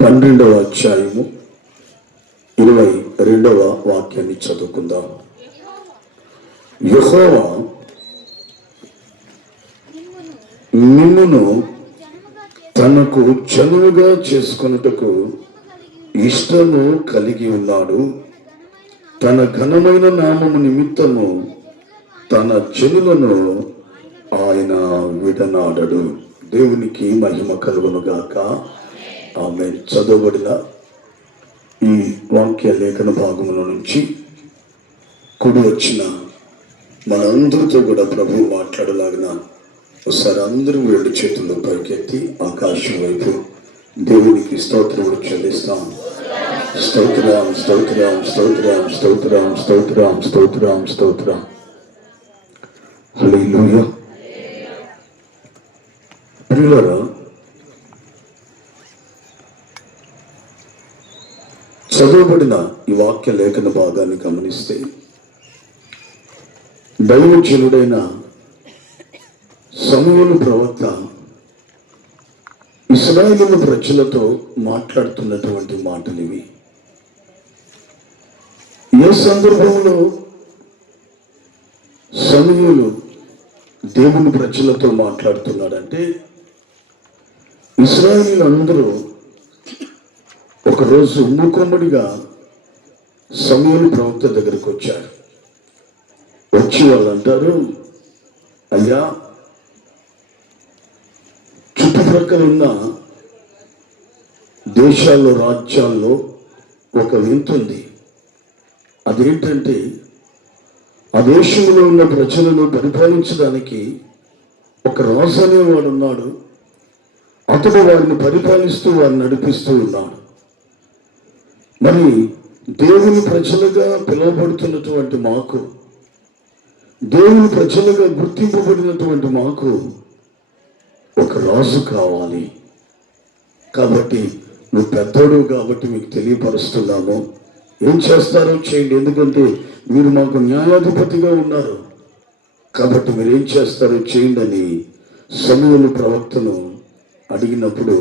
12వ అధ్యాయము 22వ వాక్యాన్ని చదువుకుందాం. యెహోవా మిమ్మును తనకు జనులుగా చేసుకొనుటకు ఇష్టము కలిగి ఉన్నాడు. తన ఘనమైన నామము నిమిత్తము తన జనులను ఆయన విడనాడడు. దేవునికి మహిమ కలుగునుగాక. ఆమె చదవబడిన ఈ వాక్య లేఖన భాగముల నుంచి కుడి వచ్చిన మనందరితో కూడా ప్రభు మాట్లాడలాగిన ఒకసారి అందరూ 2 చేతుల్లో పైకెత్తి ఆకాశం వైపు దేవునికి స్తోత్రములు చెల్లిస్తాం. స్తోత్రం స్తోత్రం స్తోత్రం స్తోత్రం స్తోత్రం స్తోత్రం స్తోత్రం. హల్లెలూయా. ప్రియులారా, చదవబడిన ఈ వాక్య లేఖన భాగాన్ని గమనిస్తే దైవజనుడైన సమూయేలు ప్రవక్త ఇశ్రాయేలు ప్రజలతో మాట్లాడుతున్నటువంటి మాటలు ఇవి. ఏ సందర్భంలో సమూయేలు దేవుని ప్రజలతో మాట్లాడుతున్నాడంటే, ఇశ్రాయేలు అందరూ ఒకరోజు మూకుమ్మడిగా సమూయేలు ప్రవక్త దగ్గరికి వచ్చారు. వచ్చి వాళ్ళు అంటారు, అయ్యా, చుట్టుప్రక్కల ఉన్న దేశాల్లో రాజ్యాల్లో ఒక వింతుంది. అదేంటంటే, ఆ దేశంలో ఉన్న ప్రజలను పరిపాలించడానికి ఒక రాజు అనేవాడు ఉన్నాడు. అతడు వారిని పరిపాలిస్తూ వారిని నడిపిస్తూ ఉన్నాడు. మరి దేవుని ప్రజలుగా పిలువబడుతున్నటువంటి మాకు, దేవుని ప్రజలుగా గుర్తింపబడినటువంటి మాకు ఒక రాజు కావాలి. కాబట్టి నువ్వు పెద్దోడు కాబట్టి మీకు తెలియపరుస్తున్నాము. ఏం చేస్తారో చేయండి, ఎందుకంటే మీరు మాకు న్యాయాధిపతిగా ఉన్నారు కాబట్టి మీరు ఏం చేస్తారో చేయండి అని సమూయేలు ప్రవక్తను అడిగినప్పుడు,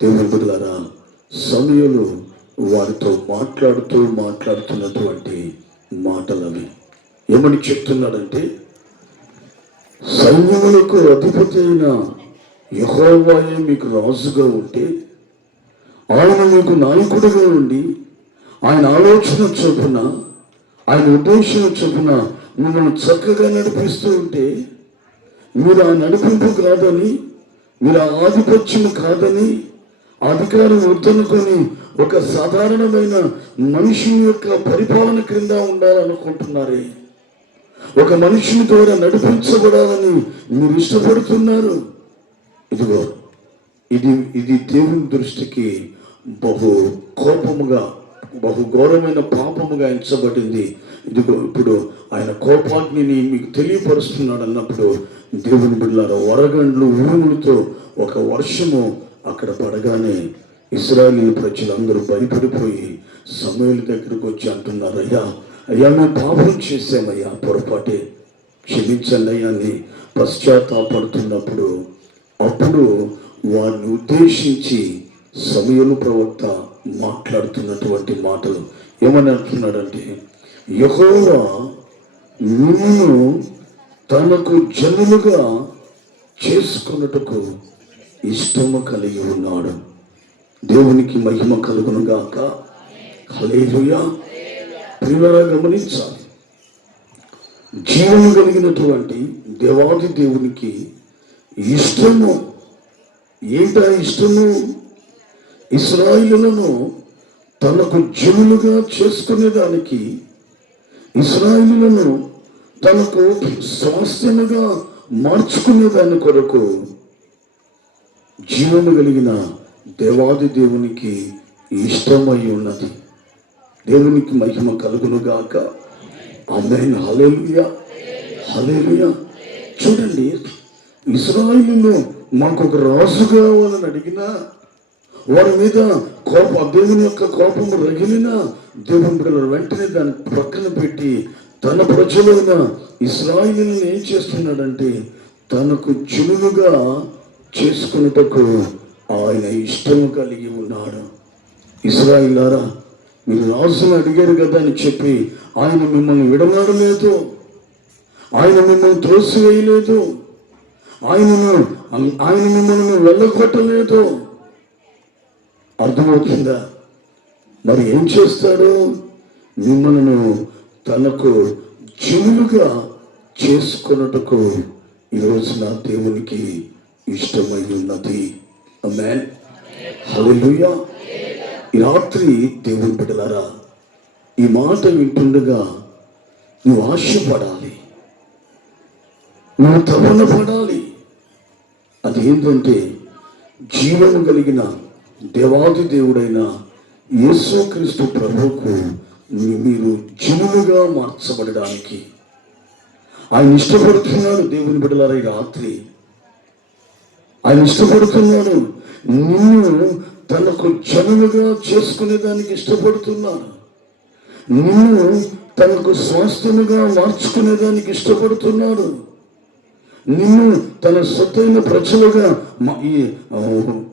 దేవుని బిడ్డలారా, సమూయేలు వారితో మాట్లాడుతున్నటువంటి మాటలు అవి. ఏమని చెప్తున్నాడంటే, సైన్యములకు అధిపతి అయిన యెహోవాయే మీకు రాజుగా ఉంటే, ఆయన మీకు నాయకుడిగా ఉండి ఆయన ఆలోచన చొప్పున, ఆయన ఉద్దేశం చొప్పున మిమ్మల్ని చక్కగా నడిపిస్తూ ఉంటే, మీరు ఆ నడిపింపు కాదని, మీరు ఆ ఆధిపత్యం కాదని, అధికారం వద్దనుకొని ఒక సాధారణమైన మనిషి యొక్క పరిపాలన క్రింద ఉండాలనుకుంటున్నారే, ఒక మనిషిని ద్వారా నడిపించబడాలని మీరు ఇష్టపడుతున్నారు. ఇదిగో ఇది దేవుని దృష్టికి బహు కోపముగా, బహు ఘోరమైన పాపముగా ఎంచబడింది. ఇదిగో ఇప్పుడు ఆయన కోపాగ్నిని మీకు తెలియపరుస్తున్నాడు అన్నప్పుడు, దేవుని బిడ్డలారా, వరగండ్లు ఉరుములతో ఒక వర్షము అక్కడ పడగానే ఇశ్రాయేలు ప్రజలందరూ భయపడిపోయి సమూయేలు దగ్గరకు వచ్చి అంటున్నారు, అయ్యా మేము పాపం చేసామయ్యా, పొరపాటే, క్షమించండి అయ్యా అని పశ్చాత్తాపడుతున్నప్పుడు, అప్పుడు వారిని ఉద్దేశించి సమూయేలు ప్రవక్త మాట్లాడుతున్నటువంటి మాటలు ఏమని అంటున్నాడంటే, యెహోవా నిన్ను తనకు జనులుగా చేసుకొనుటకు ఇష్టము కలిగి ఉన్నాడు. దేవునికి మహిమ కలుగునుగాక. హల్లెలూయా. ప్రియులారా, గమనించాలి, జీవము కలిగినటువంటి దేవాది దేవునికి ఇష్టము. ఏంటా ఇష్టము? ఇశ్రాయేలులను తనకు జనులుగా చేసుకునేదానికి, ఇశ్రాయేలులను తనకు స్వాస్థ్యముగా మార్చుకునేదాని కొరకు జీవము కలిగిన దేవాది దేవునికి ఇష్టమై ఉన్నది. దేవునికి మహిమ కలుగునుగాక. ఆమేన్. హల్లెలూయా, హల్లెలూయా. చూడండి, ఇశ్రాయేలులో మాకు ఒక రాజు కావాలని అడిగినా, వారి మీద దేవుని యొక్క కోపము రగిలినా, దేవుని బిడ్డలు వెంటనే దాన్ని ప్రక్కన పెట్టి తన ప్రజలైన ఇశ్రాయేలుని ఏం చేస్తున్నాడంటే, తనకు జనులుగా చేసుకున్నటకు ఆయన ఇష్టము కలిగి ఉన్నాడు. ఇశ్రాయేలులారా, మీరు రాజును అడిగారు కదా అని చెప్పి ఆయన మిమ్మల్ని విడనాడలేదు, ఆయన మిమ్మల్ని త్రోసివేయలేదు, ఆయన మిమ్మల్ని వెళ్ళగొట్టలేదు. అర్థమవుతుందా? మరి ఏం చేస్తాడు? మిమ్మల్ని తనకు జనులుగా చేసుకొనుటకు ఈరోజు నా దేవునికి ఇష్టమై ఉన్నది. ఆమేన్, హల్లెలూయా. ఈ రాత్రి దేవుని బిడ్డలారా, ఈ మాట వింటుండగా నువ్వు ఆశపడాలి, నువ్వు తపన పడాలి. అదేంటంటే జీవము కలిగిన దేవాది దేవుడైన యేసుక్రీస్తు ప్రభువుకు మీరు జనులుగా మార్చబడడానికి ఆయన ఇష్టపడుతున్నాడు. దేవుని బిడ్డలారా, ఈ రాత్రి ఆయన ఇష్టపడుతున్నాడు. నిన్ను తనకు జనులుగా చేసుకునేదానికి ఇష్టపడుతున్నాడు. నిన్ను తనకు స్వాస్థ్యముగా మార్చుకునేదానికి ఇష్టపడుతున్నాడు. నిన్ను తన సొత్తైన ప్రజలుగా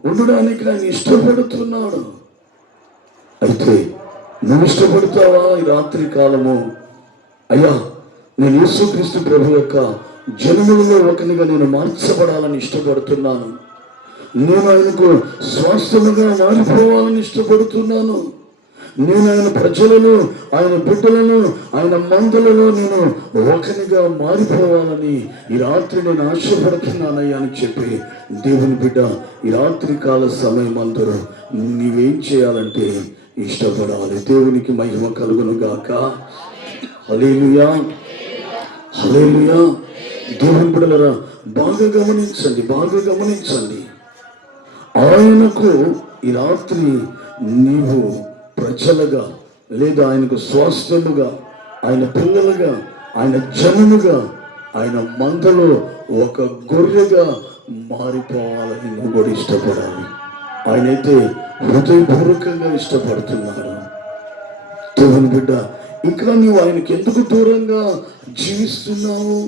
ఉండడానికి ఆయన ఇష్టపడుతున్నాడు. అయితే నువ్వు ఇష్టపడతావా? ఈ రాత్రి కాలము, అయ్యా నేను యేసుక్రీస్తు ప్రభు యొక్క జనములలో ఒకనిగా నేను మార్చబడాలని ఇష్టపడుతున్నాను, నేను ఆయనకు స్వాస్థ్యముగా మారిపోవాలని ఇష్టపడుతున్నాను, నేను ఆయన ప్రజలను, ఆయన బిడ్డలను, ఆయన మందలలో నేను ఒకనిగా మారిపోవాలని ఈ రాత్రి నేను ఆశపడుతున్నానయ్యా అని చెప్పి దేవుని బిడ్డ ఈ రాత్రి కాల సమయం అందరూ నీవేం చేయాలంటే ఇష్టపడాలి. దేవునికి మహిమ కలుగును గాక. హల్లెలూయా, హల్లెలూయా. దేవుని బిడ్డలారా, బాగా గమనించండి, బాగా గమనించండి. ఆయనకు ఈ రాత్రి నీవు ప్రజలుగా, లేదా ఆయనకు స్వాస్థ్యముగా, ఆయన పిల్లలుగా, ఆయన జనముగా, ఆయన మందలో ఒక గొర్రెగా మారిపోవాలని నువ్వు కూడా ఇష్టపడాలి. ఆయనైతే హృదయపూర్వకంగా ఇష్టపడుతున్నాడు. దేవుని బిడ్డ, ఇంకా నువ్వు ఆయనకి ఎందుకు దూరంగా జీవిస్తున్నావు?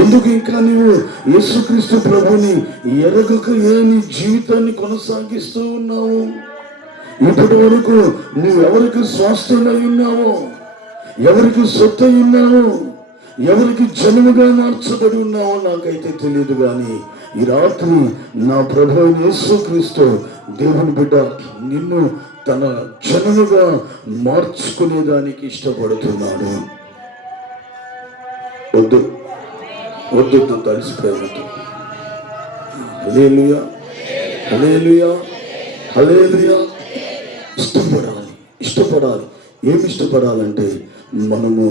ఎందుకు ఇంకా నీవు యేసుక్రీస్తు ప్రభుని ఎరగక నీ జీవితాన్ని కొనసాగిస్తూ ఉన్నావు? ఇప్పటి వరకు నువ్వు ఎవరికి స్వాస్థ్యమై ఉన్నావో, ఎవరికి సొత్తై ఉన్నావో, ఎవరికి జనముగా మార్చబడి ఉన్నావో నాకైతే తెలియదు. కానీ ఈ రాత్రి నా ప్రభు యేసుక్రీస్తు దేవుని బిడ్డ నిన్ను తన జనముగా మార్చుకునేదానికి ఇష్టపడుతున్నాడు. వద్దు వద్దు తలిసిపోయాడు. హల్లెలూయా, హల్లెలూయా, హల్లెలూయా. ఇష్టపడాలి, ఇష్టపడాలి. ఏమి ఇష్టపడాలంటే మనము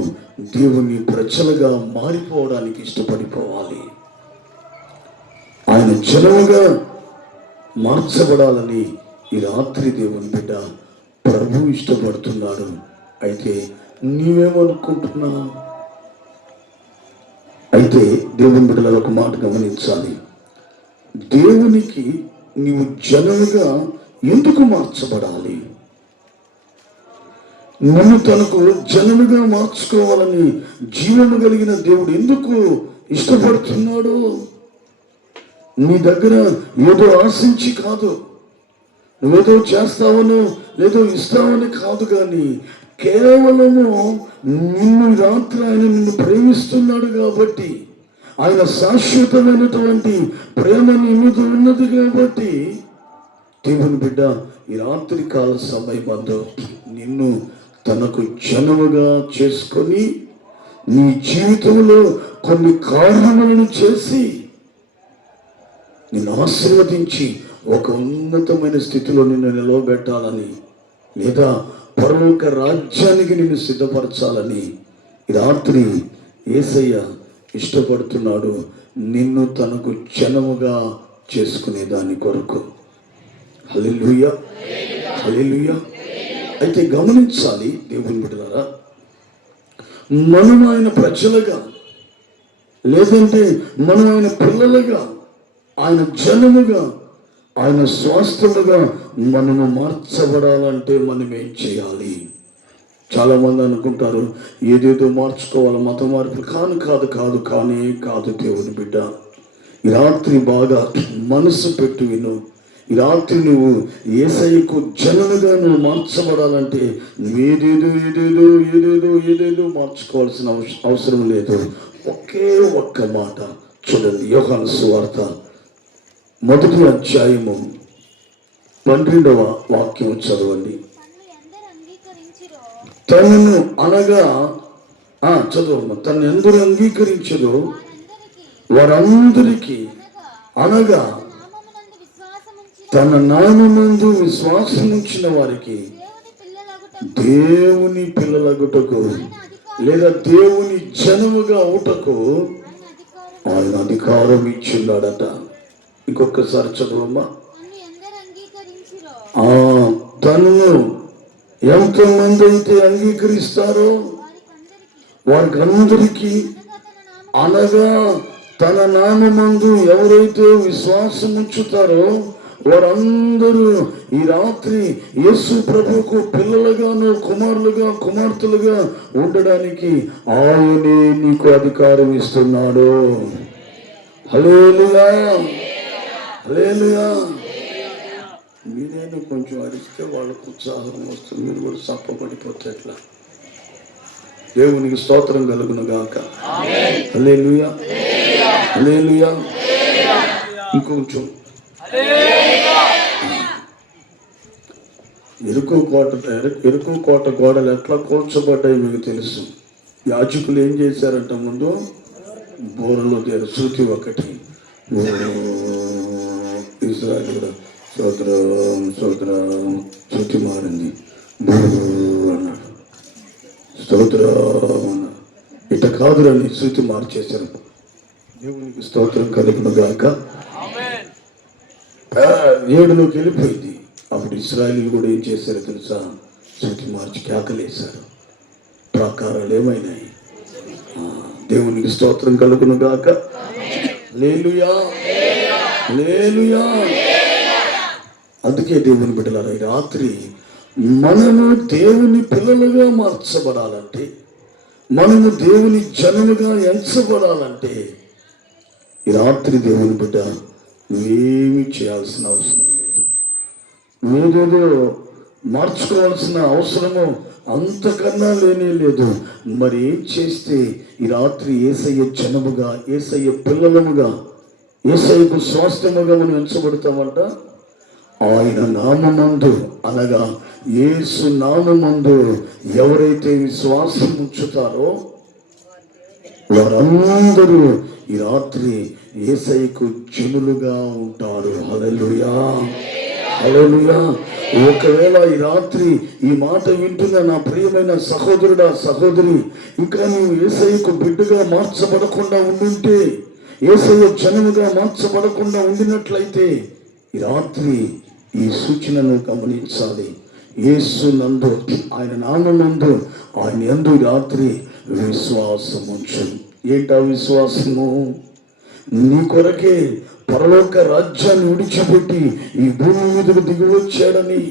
దేవుని ప్రజలుగా మారిపోవడానికి ఇష్టపడిపోవాలి. ఆయన జనముగా మార్చబడాలని ఈ రాత్రి దేవుని బిడ్డ ప్రభు ఇష్టపడుతున్నాడు. అయితే నీవేమనుకుంటున్నావు? అయితే దేవుని బిడ్డల ఒక మాట గమనించాలి. దేవునికి నీవు జనముగా ఎందుకు మార్చబడాలి? నిన్ను తనకు జనముగా మార్చుకోవాలని జీవము కలిగిన దేవుడు ఎందుకు ఇష్టపడుతున్నాడు? నీ దగ్గర ఏదో ఆశించి కాదు, నువ్వేదో చేస్తావనో లేదో ఇస్తావని కాదు, కానీ కేవలము నిన్ను రాత్రి ఆయన నిన్ను ప్రేమిస్తున్నాడు కాబట్టి, ఆయన శాశ్వతమైనటువంటి ప్రేమ నీ మీద ఉన్నది కాబట్టి దేవుని బిడ్డ ఈ రాత్రి కాల సమయమందు నిన్ను తనకు జనముగా చేసుకొని నీ జీవితంలో కొన్ని కార్యములను చేసి నిన్ను ఆశీర్వదించి ఒక ఉన్నతమైన స్థితిలో నిన్ను నిలవబెట్టాలని, లేదా పరలోక రాజ్యానికి నిన్ను సిద్ధపరచాలని ఈ రాత్రి యేసయ్య ఇష్టపడుతున్నాడు. నిన్ను తనకు జనముగా చేసుకునే దాని కొరకు. హల్లెలూయా, హల్లెలూయా. అయితే గమనించాలి దేవుని బిడ్డలారా, మనం ఆయన ప్రజలుగా, లేదంటే మనం ఆయన పిల్లలుగా, ఆయన జనముగా, ఆయన స్వాస్థ్యముగా మనము మార్చబడాలంటే మనం ఏం చేయాలి? చాలా మంది అనుకుంటారు ఏదేదో మార్చుకోవాలి, మత మార్పులు. కాదు కాదు కాదు కానే కాదు దేవుని బిడ్డ. ఈ రాత్రి బాగా మనసు పెట్టి విను. ఈ రాత్రి నువ్వు యేసయ్యకు జనముగా నువ్వు మార్చబడాలంటే ఏదేదో మార్చుకోవాల్సిన అవసరం లేదు. ఒకే ఒక్క మాట చూడండి. యోహాను సువార్త 1వ అధ్యాయము 12వ వాక్యం చదవండి. తనను అనగా చదువు. తను ఎందరు అంగీకరించదో వారందరికీ అనగా తన నామమందు విశ్వాసం ఉంచిన వారికి దేవుని పిల్లలగుటకు లేదా దేవుని జనముగా అవుటకు ఆయన అధికారం ఇచ్చున్నాడట. ఇంకొకసారి చదువమ్మా. తనను ఎంతమంది అయితే అంగీకరిస్తారో వారికి అందరికీ అనగా తన నామమందు ఎవరైతే విశ్వాసం ఉంచుతారో వారందరూ ఈ రాత్రి యేసు ప్రభువుకు పిల్లలుగాను కుమారులుగా కుమార్తెలుగా ఉండడానికి ఆయనే నీకు అధికారం ఇస్తున్నాడు. హల్లెలూయా, హల్లెలూయా. మీరేను కొంచెం అరిస్తే వాళ్ళకు ఉత్సాహం వస్తుంది. మీరు కూడా సప్పబడిపోతే ఎట్లా? దేవునికి స్తోత్రం కలుగును గాక. హల్లెలూయా, హల్లెలూయా. ఇంకొంచెం ఎరుకు కోట గోడలు ఎట్లా కూల్చబడ్డాయి మీకు తెలుసు. యాజకులు ఏం చేశారంట? ముందు బోరలో శృతి ఒకటి, ఇశ్రాయేలు కూడా స్తోత్రం శృతి మారింది, అన్నాడు, స్తోత్రం అన్నాడు. ఇట కాదురని శృతి మార్చేశారు. దేవునికి స్తోత్రం కలుగును గాక. 7లోకి వెళ్ళిపోయింది. అప్పుడు ఇశ్రాయేలు కూడా ఏం చేశారో తెలుసా? శృతి మార్చి కేకలేశారు. ప్రాకారాలు ఏమైనాయి? దేవునికి స్తోత్రం కలుగును గాక. హల్లెలూయా, హల్లెలూయా. అందుకే దేవుని బిడ్డలారా, ఈ రాత్రి మనము దేవుని పిల్లలుగా మార్చబడాలంటే, మనము దేవుని జనముగా ఎంచబడాలంటే ఈ రాత్రి దేవుని బిడ్డ నువ్వేమీ చేయాల్సిన అవసరం లేదు. ఏదేదో మార్చుకోవాల్సిన అవసరము అంతకన్నా లేనే లేదు. మరి ఏం చేస్తే ఈ రాత్రి యేసయ్య జనముగా, యేసయ్య పిల్లలముగా, యేసయ్యకు స్వాస్థ్యముగా మనం ఎంచబడతామంట? ఆయన నామమందు అనగా యేసు నామమందు ఎవరైతే విశ్వాసం ఉంచుతారో వారందరూ ఈ రాత్రి యేసయ్యకు జనులుగా ఉంటారు. హల్లెలూయా, హల్లెలూయా. ఒకవేళ ఈ రాత్రి ఈ మాట వింటున్న నా ప్రియమైన సహోదరుడా, సహోదరి, ఇంకా నువ్వు యేసయ్యకు బిడ్డగా మార్చబడకుండా ఉండుంటే, యేసయ్య జనముగా మార్చబడకుండా ఉండినట్లయితే ఈ రాత్రి ఈ సూచనను గమనించాలి. యేసు నందు, ఆయన నామమందు, ఆయన యందు రాత్రి విశ్వాసం ఉంచు. ఏంటా విశ్వాసము? నీ కొరకే పరలోక రాజ్యాన్ని విడిచిపెట్టి ఈ భూమి మీదకు దిగి వచ్చాడని,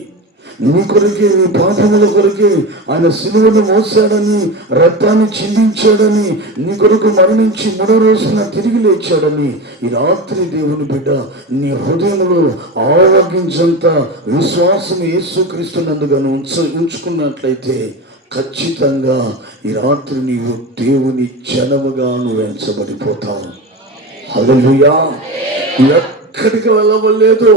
నీ కొరకే, నీ పాపముల కొరకే ఆయన సిలువను మోసాడని, రక్తాన్ని చిందించాడని, నీ కొరకు మరణించి 3వ రోజున తిరిగి లేచాడని ఈ రాత్రి దేవుని బిడ్డ నీ హృదయంలో ఆవగించంత విశ్వాసం యేసుక్రీస్తునందుగా ఉంచుకున్నట్లయితే ఖచ్చితంగా ఈ రాత్రి నీవు దేవుని జనముగా నువ్వు ఎంచబడిపోతావు. హల్లెలూయా. ఎక్కడికి వెళ్ళవలేదు,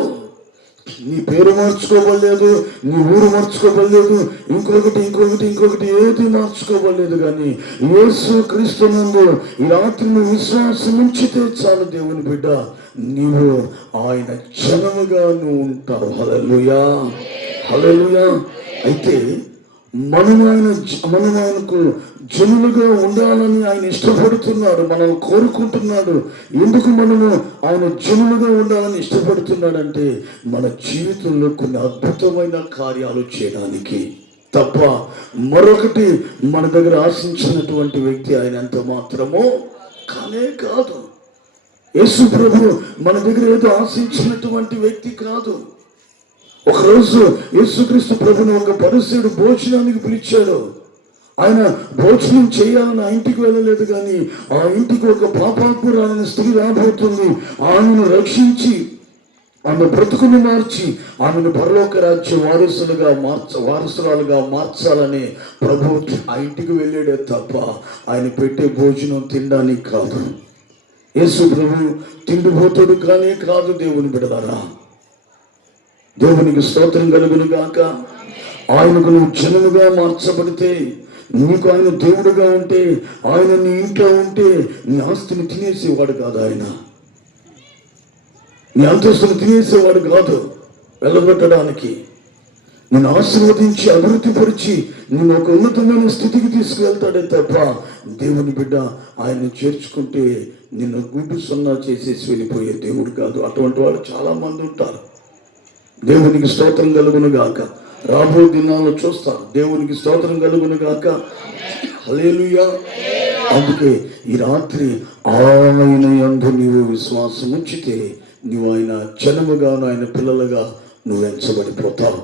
నీ పేరు మార్చుకోవలేదు, నీ ఊరు మార్చుకోవలేదు, ఇంకొకటి ఏది మార్చుకోవలేదు. కానీ యేసు క్రీస్తునందు ఈ రాత్రి నువ్వు విశ్వాసం ఉంచితే చాలు దేవుని బిడ్డ, నీవు ఆయన జనముగా నువ్వు ఉంటావు. హల్లెలూయా, హల్లెలూయా. అయితే మనం ఆయనకు జనులుగా ఉండాలని ఆయన ఇష్టపడుతున్నాడు, మనల్ని కోరుకుంటున్నాడు. ఎందుకు మనము ఆయన జనులుగా ఉండాలని ఇష్టపడుతున్నాడంటే మన జీవితంలో కొన్ని అద్భుతమైన కార్యాలు చేయడానికి తప్ప మరొకటి మన దగ్గర ఆశించినటువంటి వ్యక్తి ఆయన ఎంత మాత్రమో కానే కాదు. యేసు ప్రభు మన దగ్గర ఏదో ఆశించినటువంటి వ్యక్తి కాదు. ఒకరోజు యేసుక్రీస్తు ప్రభుని ఒక పరిసయుడు భోజనానికి పిలిచాడు. ఆయన భోజనం చేయాలని ఆ ఇంటికి వెళ్ళలేదు, కానీ ఆ ఇంటికి ఒక పాపాత్మురాలైన స్త్రీ రాబోతుంది. ఆమెను రక్షించి ఆమె బ్రతుకుని మార్చి ఆమెను పరలోక రాజ్య వారసురాలుగా మార్చాలని ప్రభు ఆ ఇంటికి వెళ్ళాడే తప్ప ఆయన పెట్టే భోజనం తినడానికి కాదు. యేసు ప్రభు తిండిపోతాడు కానీ కాదు. దేవుని బిడ్డలారా, దేవునికి స్తోత్రం కలుగును గాక. ఆయనకు నువ్వు జనముగా మార్చబడితే, నీకు ఆయన దేవుడుగా ఉంటే, ఆయన నీ ఇంట్లో ఉంటే నీ ఆస్తిని తినేసేవాడు కాదు. ఆయన నీ అంతస్తును తినేసేవాడు కాదు. వెళ్ళగొట్టడానికి నిన్ను ఆశీర్వదించి అభివృద్ధిపరిచి నిన్ను ఒక ఉన్నతమైన స్థితికి తీసుకువెళ్తాడే తప్ప దేవుని బిడ్డ ఆయన చేర్చుకుంటే నిన్ను గుడ్డు సున్నా చేసేసి వెళ్ళిపోయే దేవుడు కాదు. అటువంటి వాళ్ళు చాలా మంది ఉంటారు. దేవునికి స్తోత్రం కలుగును గాక. రాబో దినాల్లో చూస్తారు. దేవునికి స్తోత్రం కలుగును గాక. హల్లెలూయా. అందుకే ఈ రాత్రి ఆయన యందు నీవు విశ్వాసం ఉంచితే నువ్వు ఆయన జనముగాను ఆయన పిల్లలుగా నువ్వు ఎంచబడిపోతావు.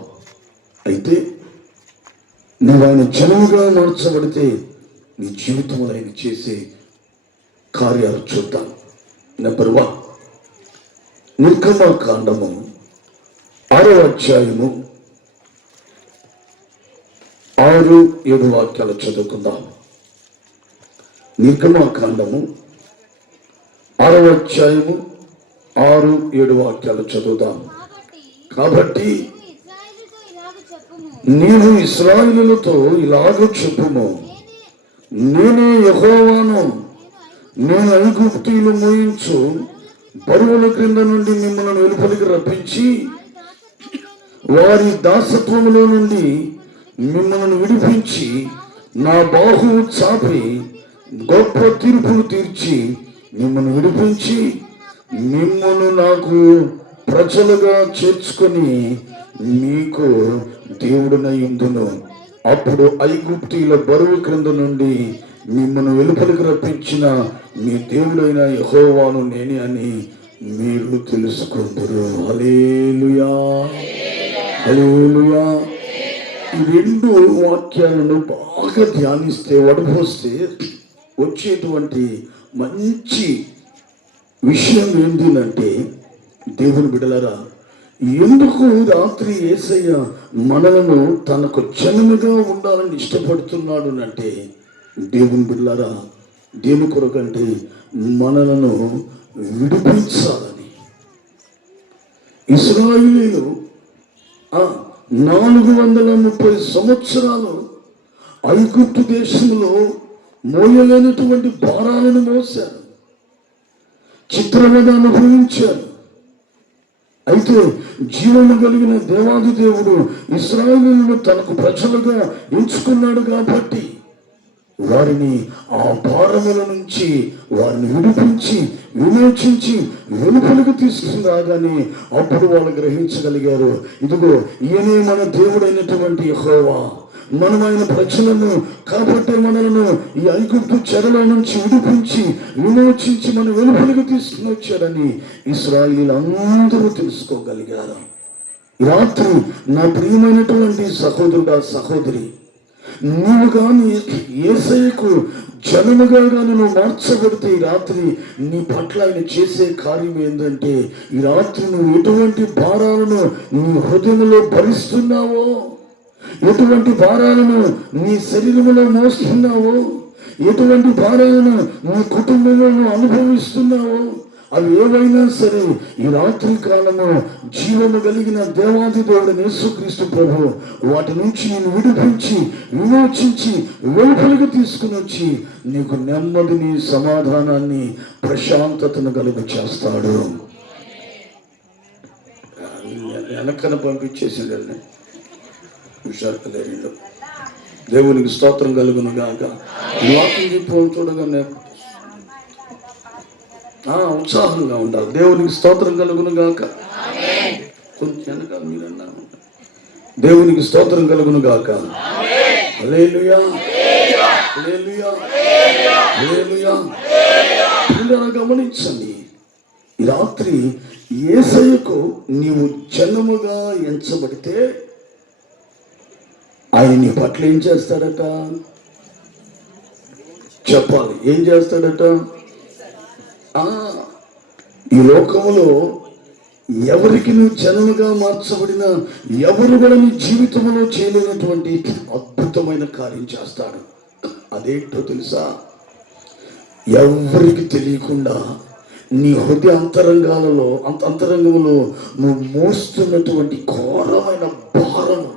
అయితే నువ్వు ఆయన జనముగా మార్చబడితే నీ జీవితంలో ఆయన చేసే కార్యాలు చూద్దాం. నెంబర్ 1, నిర్గమకాండము 6వ అధ్యాయము 6-7 వాక్యాలు చదువుకుందాం. నిర్గమకాండము 6వ అధ్యాయము 6-7 వాక్యాలు చదువుదాం. కాబట్టి నీవు ఇశ్రాయేలులతో ఇలాగ చెప్పుము, నేనే యెహోవాను, నేను ఐగుప్తీయులు మోయించు బరువుల క్రింద నుండి మిమ్మల్ని వెలుపలికి రప్పించి వారి దాసత్వములో నుండి మిమ్మల్ని విడిపించి నా బాహువు చాపి గొప్ప తీర్పులు తీర్చి మిమ్మల్ని విడిపించి మిమ్మల్ని నాకు ప్రజలుగా చేర్చుకొని మీకు దేవుడినై ఉందును. అప్పుడు ఐగుప్తీయుల బరువు క్రింద నుండి మిమ్మల్ని వెలుపలికి రప్పించిన మీ దేవుడైన యెహోవాను నేనే అని మీరు తెలుసుకుందరు. హల్లెలూయా, హల్లెలూయా. ఈ 2 వాక్యాలను బాగా ధ్యానిస్తే, వడపోస్తే వచ్చేటువంటి మంచి విషయం ఏంటంటే, దేవుని బిడ్డలారా, ఎందుకు రాత్రి యేసయ్య మనలను తనకు జనముగా ఉండాలని ఇష్టపడుతున్నాడు అంటే, దేవుని బిడ్డలారా, దేని కొరకంటే మనలను విడిపించాలని. ఇశ్రాయేలీయులు 430 సంవత్సరాలు ఐగుప్తు దేశంలో మోయలేనటువంటి భారాలను మోశారు, చిత్రవద అనుభవించారు. అయితే జీవము కలిగిన దేవాది దేవుడు ఇశ్రాయేలీయులను తనకు ప్రజలుగా ఎంచుకున్నాడు కాబట్టి వారిని ఆ భారముల నుంచి వారిని విడిపించి విమోచించి వెలుపలికి తీసుకుని రాగానే అప్పుడు వాళ్ళు గ్రహించగలిగారు, ఇదిగో ఈయనే మన దేవుడైనటువంటి యెహోవా, మనం ఆయన ప్రజలను కాబట్టి మనలను ఈ ఐగుప్తు చెరలో నుంచి విడిపించి విమోచించి మన వెలుపలికి తీసుకుని వచ్చాడని ఇశ్రాయేలీయులు అందరూ తెలుసుకోగలిగారు. రాత్రి నా ప్రియమైనటువంటి సహోదరుడా, సహోదరి, నువ్వు కానీ యేసయ్యకు జనముగా కానీ నువ్వు మార్చబడితే ఈ రాత్రి నీ పట్ల ఆయన చేసే కార్యం ఏంటంటే, ఈ రాత్రి నువ్వు ఎటువంటి భారాలను నీ హృదయంలో భరిస్తున్నావో, ఎటువంటి భారాలను నీ శరీరంలో మోస్తున్నావో, ఎటువంటి భారాలను నీ కుటుంబంలో నువ్వు అనుభవిస్తున్నావో, అవి ఏవైనా సరే ఈ రాత్రి కాలము జీవము కలిగిన దేవాది దేవుడు యేసుక్రీస్తు ప్రభు వాటి నుంచి నేను విడిపించి విమోచించి వెలుపలికి తీసుకుని వచ్చి నీకు నెమ్మదిని, సమాధానాన్ని, ప్రశాంతతను కలుగు చేస్తాడు. వెనకన పంపించేసిండే హుషారులేరు. దేవునికి స్తోత్రం కలుగును గాక. వాక్యం చెప్పు చూడగానే ఉత్సాహంగా ఉండాలి. దేవునికి స్తోత్రం కలుగును గాక. కొంచెం వెనక మీరన్నా దేవునికి స్తోత్రం కలుగును గాక. హల్లెలూయా, హల్లెలూయా, హల్లెలూయా. పిల్లలు గమనించండి, ఈ రాత్రి యేసయ్యకు నీవు జనముగా ఎంచబడితే ఆయన నీ పట్ల ఏం చేస్తాడట? చెప్పాలి. ఏం చేస్తాడట? ఈ లోకంలో ఎవరికి నువ్వు జనముగా మార్చబడినా ఎవరు కూడా నీ జీవితంలో చేయలేనటువంటి అద్భుతమైన కార్యం చేస్తాడు. అదేంటో తెలుసా? ఎవరికి తెలియకుండా నీ హృదయ అంతరంగంలో నువ్వు మోస్తున్నటువంటి ఘోరమైన భారము,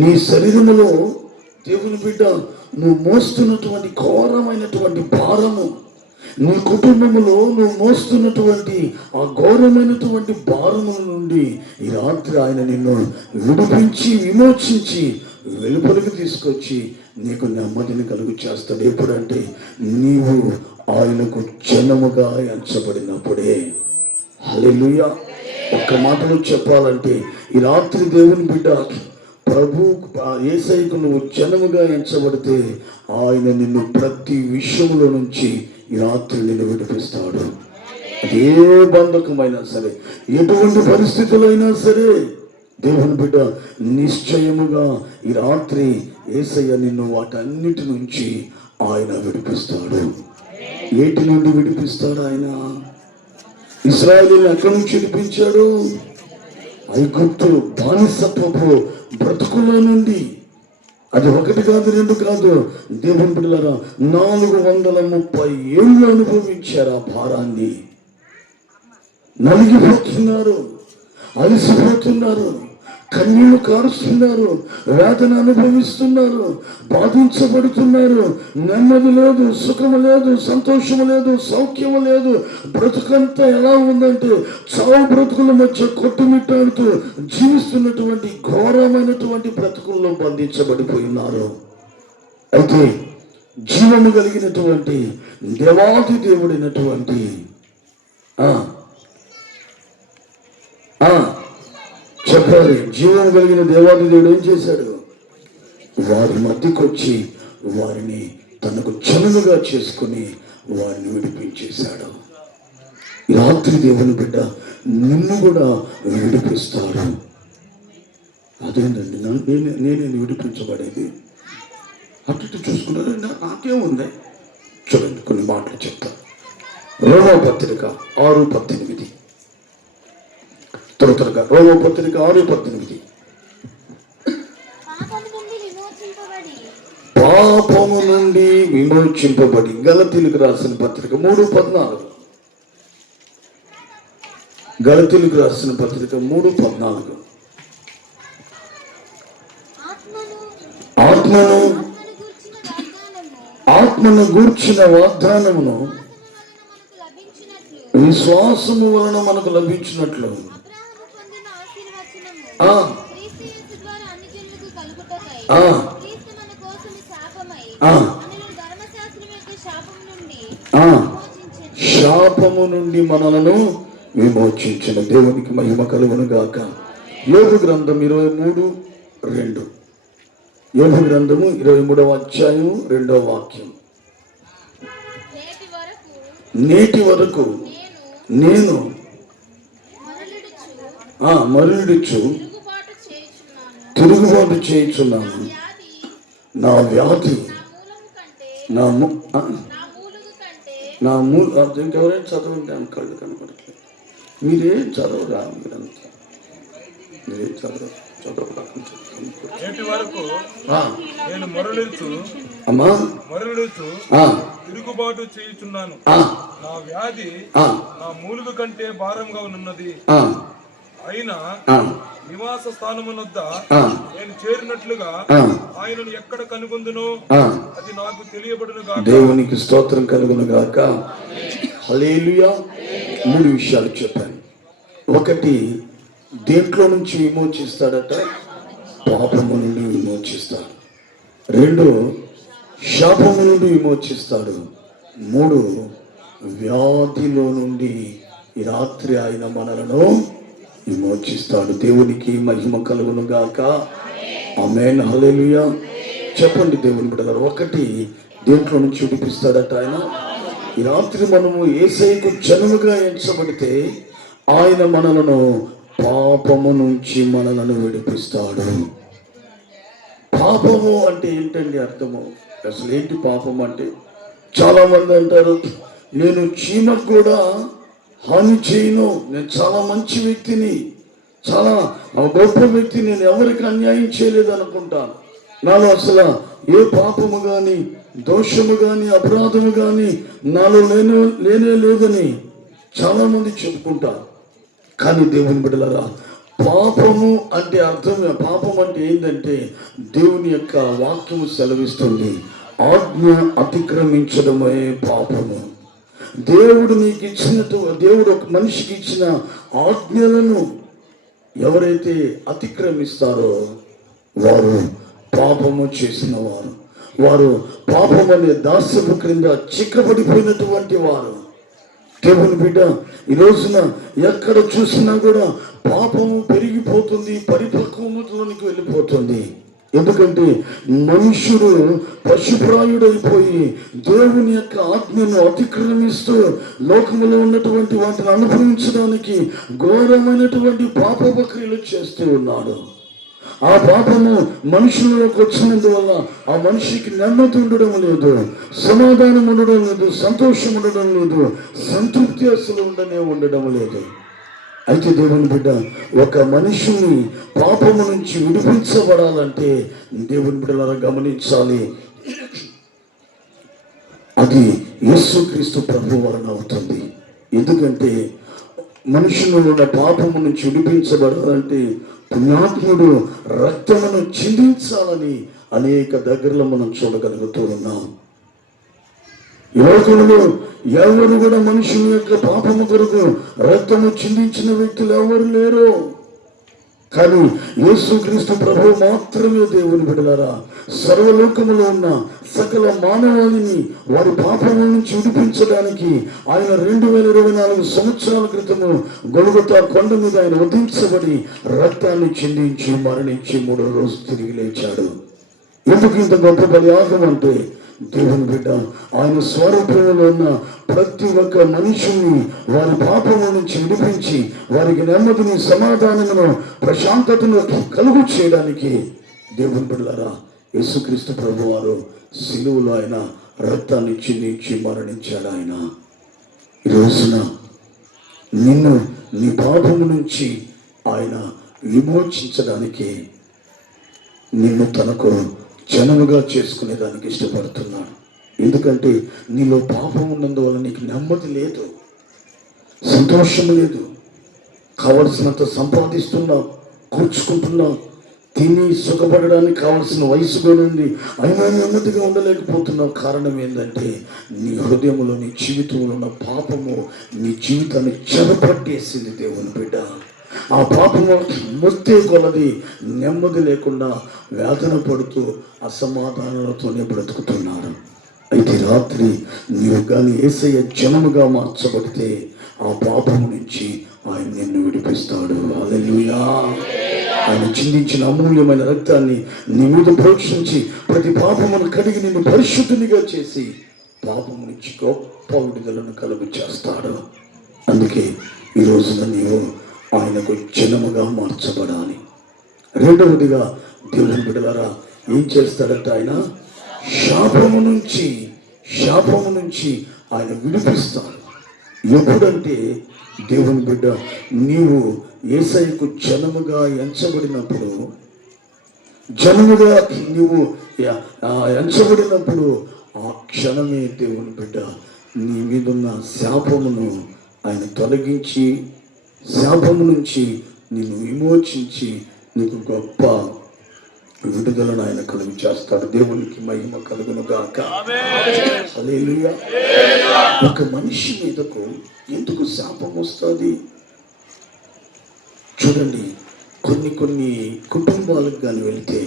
నీ శరీరములో దేవుని బిడ్డ నువ్వు మోస్తున్నటువంటి ఘోరమైనటువంటి భారము, నీ కుటుంబంలో నువ్వు మోస్తున్నటువంటి ఆ ఘోరమైనటువంటి భారముల నుండి ఈ రాత్రి ఆయన నిన్ను విడిపించి విమోచించి వెలుపలికి తీసుకొచ్చి నీకు నెమ్మదిని కలుగు చేస్తాడు. ఎప్పుడంటే నీవు ఆయనకు జనముగా ఎంచబడినప్పుడే. హల్లెలూయా. ఒక్క మాటలో చెప్పాలంటే ఈ రాత్రి దేవుని బిడ్డ ప్రభు యేసయ్యకు నువ్వు జనముగా ఎంచబడితే ఆయన నిన్ను ప్రతి విషయంలో నుంచి ఈ రాత్రి నిన్ను విడిపిస్తాడు. అది ఏ బంధకమైనా సరే, ఎటువంటి పరిస్థితులైనా సరే దేవుని బిడ్డ నిశ్చయముగా ఈ రాత్రి యేసయ్య నిన్ను వాటన్నిటి నుంచి ఆయన విడిపిస్తాడు. వేటి నుండి విడిపిస్తాడు ఆయన? ఇశ్రాయేలుని ఎక్కడి నుంచి విడిపించాడు? ఐగుప్తు బానిసత్వపు బ్రతుకులో నుండి. అది ఒకటి కాదు, రెండు కాదు. దేవుని బిడ్డలారా 430 ఏళ్ళు అనుభవించారు ఆ భారాన్ని. నలిగిపోతున్నారు, అలసిపోతున్నారు, కన్నీళ్లు కారుస్తున్నారు, వేదన అనుభవిస్తున్నారు, బాధించబడుతున్నారు. నెమ్మది లేదు, సుఖము లేదు, సంతోషము లేదు, సౌఖ్యము లేదు. బ్రతుకంతా ఎలా ఉందంటే చావు బ్రతుకుల మధ్య కొట్టుమిట్టాడుతూ జీవిస్తున్నటువంటి ఘోరమైనటువంటి బ్రతుకుల్లో బంధించబడిపోయినారు. అయితే జీవము కలిగినటువంటి దేవాది దేవుడైనటువంటి చెప్పాలి, జీవం కలిగిన దేవాది దేవుడు ఏం చేశాడు? వారి మధ్యకు వచ్చి వారిని తనకు జనముగా చేసుకుని వారిని విడిపించేశాడు. రాత్రి దేవుని బిడ్డ నిన్ను కూడా విడిపిస్తాడు. అదేంటండి నేనే విడిపించబడేది? అటు చూసుకున్నారు, నాకేముంది? చూడండి, కొన్ని మాటలు చెప్తా. రోమాపత్రిక 6:18. త్వరగా రోమాపత్రిక 6:18. పాపము నుండి విమోచింపబడి. గలతీయులకు రాసిన పత్రిక 3:14. గలతీయులకు రాసిన పత్రిక 3:14. ఆత్మను గూర్చిన వాగ్దానమును విశ్వాసము వలన మనకు లభించినట్లు శాపము నుండి మనలను విమోచించిన దేవునికి మహిమ కలుగును గాక. యోబు గ్రంథం 23:2. యోబు గ్రంథము 23వ అధ్యాయం 2వ వాక్యం. నేటి వరకు నేను మరలిడుచు తిరుగుబాటు చేయుచున్నాను. నా వ్యాధి ఇంకెవరైనా చదవండి. అని కళ్ళు కనపడట్లేదు. మీరేం చదవరా? మీరేం చదవరా? తిరుగుబాటు చేయుచున్నాను. నా వ్యాధి నా మూలుగు కంటే భారంగా ఉన్నది. అయినా నివాస స్థానమునొద్ద నేను చేరినట్లుగా ఆయనను ఎక్కడ కనుగొందునో అది నాకు తెలియబడును గాక. దేవునికి స్తోత్రం కలుగును గాక. హల్లెలూయా. 3 విషయాలు చెప్పాను. ఒకటి, దేంట్లో నుంచి విమోచిస్తాడట? పాపము నుండి విమోచిస్తాడు. 2, శాపము నుండి విమోచిస్తాడు. 3, వ్యాధిలో నుండి ఈ రాత్రి ఆయన మనలను విమోచిస్తాడు. దేవునికి మహిమ కలుగును గాక. ఆమేన్. హల్లెలూయా. చెప్పండి దేవుని బిడ్డలారా. ఒకటి, దేంట్లో నుంచి విడిపిస్తాడట ఆయన? ఈ రాత్రి మనము యేసయ్యకు జనముగా ఎంచబడితే ఆయన మనలను పాపము నుంచి మనలను విడిపిస్తాడు. పాపము అంటే ఏంటండి అర్థము? అసలు ఏంటి పాపం అంటే? చాలా మంది అంటారు, నేను చీమకు కూడా హాని చేయను, నేను చాలా మంచి వ్యక్తిని, చాలా గొప్ప వ్యక్తి, నేను ఎవరికి అన్యాయం చేయలేదు అనుకుంటాను. నాలో అసలు ఏ పాపము కానీ, దోషము కానీ, అపరాధము కానీ నాలో లేనే లేదని చాలా మంది చెప్పుకుంటారు. కానీ దేవుని బిడ్డలారా, పాపము అంటే అర్థమే, పాపం అంటే ఏంటంటే దేవుని యొక్క వాక్యము సెలవిస్తుంది, ఆజ్ఞ అతిక్రమించడమే పాపము. దేవుడు నీకు ఇచ్చినట్టు, దేవుడు ఒక మనిషికి ఇచ్చిన ఆజ్ఞలను ఎవరైతే అతిక్రమిస్తారో వారు పాపము చేసిన వారు, వారు పాపం అనే దాస్యపు క్రింద చిక్కబడిపోయినటువంటి వారు. దేవుని బిడ్డ, ఈ రోజున ఎక్కడ చూసినా కూడా పాపము పెరిగిపోతుంది, పరిపక్వతలోనికి వెళ్ళిపోతుంది. ఎందుకంటే మనుషుడు పశుప్రాయుడైపోయి దేవుని యొక్క ఆజ్ఞను అతిక్రమిస్తూ లోకములో ఉన్నటువంటి వాటిని అనుభవించడానికి ఘోరమైనటువంటి పాప ప్రక్రియలు చేస్తూ ఉన్నాడు. ఆ పాపము మనుషులలోకి వచ్చినందువల్ల ఆ మనిషికి నెమ్మది ఉండడం లేదు, సమాధానం ఉండడం లేదు, సంతోషం ఉండడం లేదు, సంతృప్తి అసలు ఉండడం లేదు. అయితే దేవుని బిడ్డ, ఒక మనిషిని పాపము నుంచి విడిపించబడాలంటే దేవుని బిడ్డలారా గమనించాలి, అది యేసుక్రీస్తు ప్రభు వలన అవుతుంది. ఎందుకంటే మనుషులు ఉన్న పాపము నుంచి విడిపించబడాలంటే పుణ్యాత్ముడు రక్తమును చిందించాలని అనేక దగ్గరలో మనం చూడగలుగుతూ ఉన్నాం. లోకంలో ఎవరు కూడా మనుషుని యొక్క పాపము కొరకు రక్తము చిందించిన వ్యక్తులు ఎవరు లేరు. కానీ యేసుక్రీస్తు ప్రభు మాత్రమే దేవుని బిడ్డలారా సర్వలోకములో ఉన్న సకల మానవాళిని వారి పాపముల నుంచి విడిపించడానికి ఆయన 2024 సంవత్సరాల క్రితము గొల్గొతా కొండ మీద ఆయన వధించబడి రక్తాన్ని చిందించి మరణించి 3వ రోజు తిరిగి లేచాడు. ఎందుకు ఇంత గొప్ప బలియాగం అంటే, దేవుని బిడ్డ ఆయన స్వరూపంలో ఉన్న ప్రతి ఒక్క మనిషిని వారి పాపముల నుంచి విడిపించి వారికి నెమ్మదిని, సమాధానమును, ప్రశాంతతను కలుగు చేయడానికి దేవుని బిడ్డలారా యేసుక్రీస్తు ప్రభు వారు సిలువలో ఆయన రక్తాన్ని చిందించి మరణించాడు. ఆయన ఈ రోజున నిన్ను నీ పాపము నుంచి ఆయన విమోచించడానికి నిన్ను తనకు జనముగా చేసుకునేదానికి ఇష్టపడుతున్నాడు. ఎందుకంటే నీలో పాపం ఉన్నందువల్ల నీకు నెమ్మది లేదు, సంతోషం లేదు. కావలసినంత సంపాదిస్తున్నావు, కూర్చుకుంటున్నావు, తిని సుఖపడడానికి కావలసిన వయసు కూడా ఉంది, అయినా నెమ్మదిగా ఉండలేకపోతున్నావు. కారణం ఏంటంటే నీ హృదయంలో, నీ జీవితంలో ఉన్న పాపము నీ జీవితాన్ని చెరపట్టేసింది. దేవుని బిడ్డ, ఆ పాపము మొత్తే కొలది నెమ్మది లేకుండా వేదన పడుతూ అసమాధానాలతోనే బ్రతుకుతున్నారు. అయితే రాత్రి నీవు కానీ యేసయ్య జనముగా మార్చబడితే ఆ పాపము నుంచి ఆయన నిన్ను విడిపిస్తాడు. హల్లెలూయా. ఆయన చిందించిన అమూల్యమైన రక్తాన్ని నీ మీద ప్రోక్షించి ప్రతి పాపమును కడిగి నిన్ను పరిశుద్ధునిగా చేసి పాపము నుంచి గొప్ప విడుదలను కలుగు చేస్తాడు. అందుకే ఈ రోజున నీవు ఆయనకు జనముగా మార్చబడాలి. రెండవదిగా దేవుని బిడ్డలారా ఏం చేస్తాడంటే ఆయన శాపము నుంచి ఆయన విడిపిస్తాడు. ఎప్పుడంటే దేవుని బిడ్డ నీవు యేసయ్యకు జనముగా ఎంచబడినప్పుడు, ఆ క్షణమే దేవుని బిడ్డ నీ మీదున్న శాపమును ఆయన తొలగించి, శాపము నుంచి నిన్ను విమోచించి నీకు గొప్ప విడుదలను ఆయన కలుగు చేస్తాడు. దేవునికి మహిమ కలుగును గాక. హల్లెలూయా. ఒక మనిషి మీదకు ఎందుకు శాపం వస్తుంది? చూడండి, కొన్ని కుటుంబాలకు కానీ వెళితే,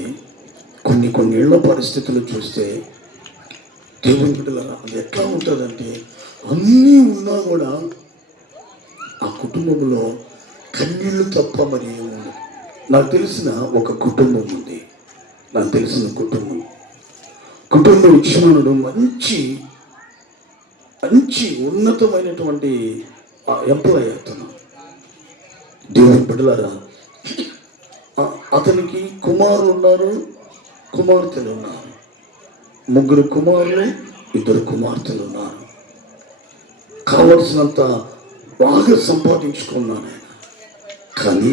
కొన్ని ఇళ్ల పరిస్థితులు చూస్తే దేవుని బిడ్డలారా అది ఎట్లా ఉంటుందంటే, అన్నీ ఉన్నా కూడా ఆ కుటుంబంలో కన్నీళ్ళు తప్ప మరి ఏముండదు. నాకు తెలిసిన ఒక కుటుంబం ఉంది. నాకు తెలిసిన కుటుంబం యజమానుడు మంచి ఉన్నతమైనటువంటి ఎంప్లాయ్ అతను. దేవుని బిడ్డలారా అతనికి కుమారులు ఉన్నారు, కుమార్తెలు ఉన్నారు. 3 కుమారులు 2 కుమార్తెలు ఉన్నారు. కావలసినంత బాగా సంపాదించుకున్నాను ఆయన. కానీ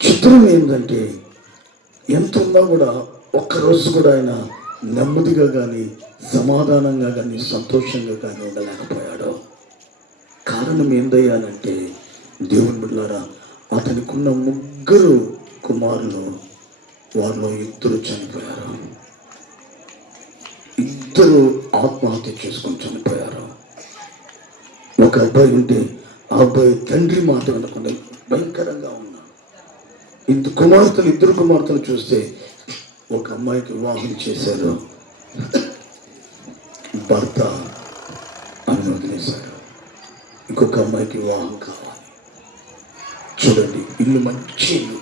చిత్రం ఏంటంటే ఎంత ఉన్నా కూడా ఒక్కరోజు కూడా ఆయన నెమ్మదిగా కానీ సమాధానంగా కానీ సంతోషంగా కానీ ఉండలేకపోయాడు. కారణం ఏందయ్యానంటే దేవుని బిడ్డలారా, అతనికున్న 3 కుమారులు, వారిలో 2 చనిపోయారు. 2 ఆత్మహత్య చేసుకొని చనిపోయారు. ఒక అబ్బాయి ఉంటే ఆ అబ్బాయి తండ్రి మాట వినకుండా భయంకరంగా ఉన్నాడు. 2 కుమార్తెలు చూస్తే ఒక అమ్మాయికి వివాహం చేశారు, భర్త అని వదిలేశారు. ఇంకొక అమ్మాయికి వివాహం కావాలి. చూడండి, ఇల్లు మంచి ఇల్లు,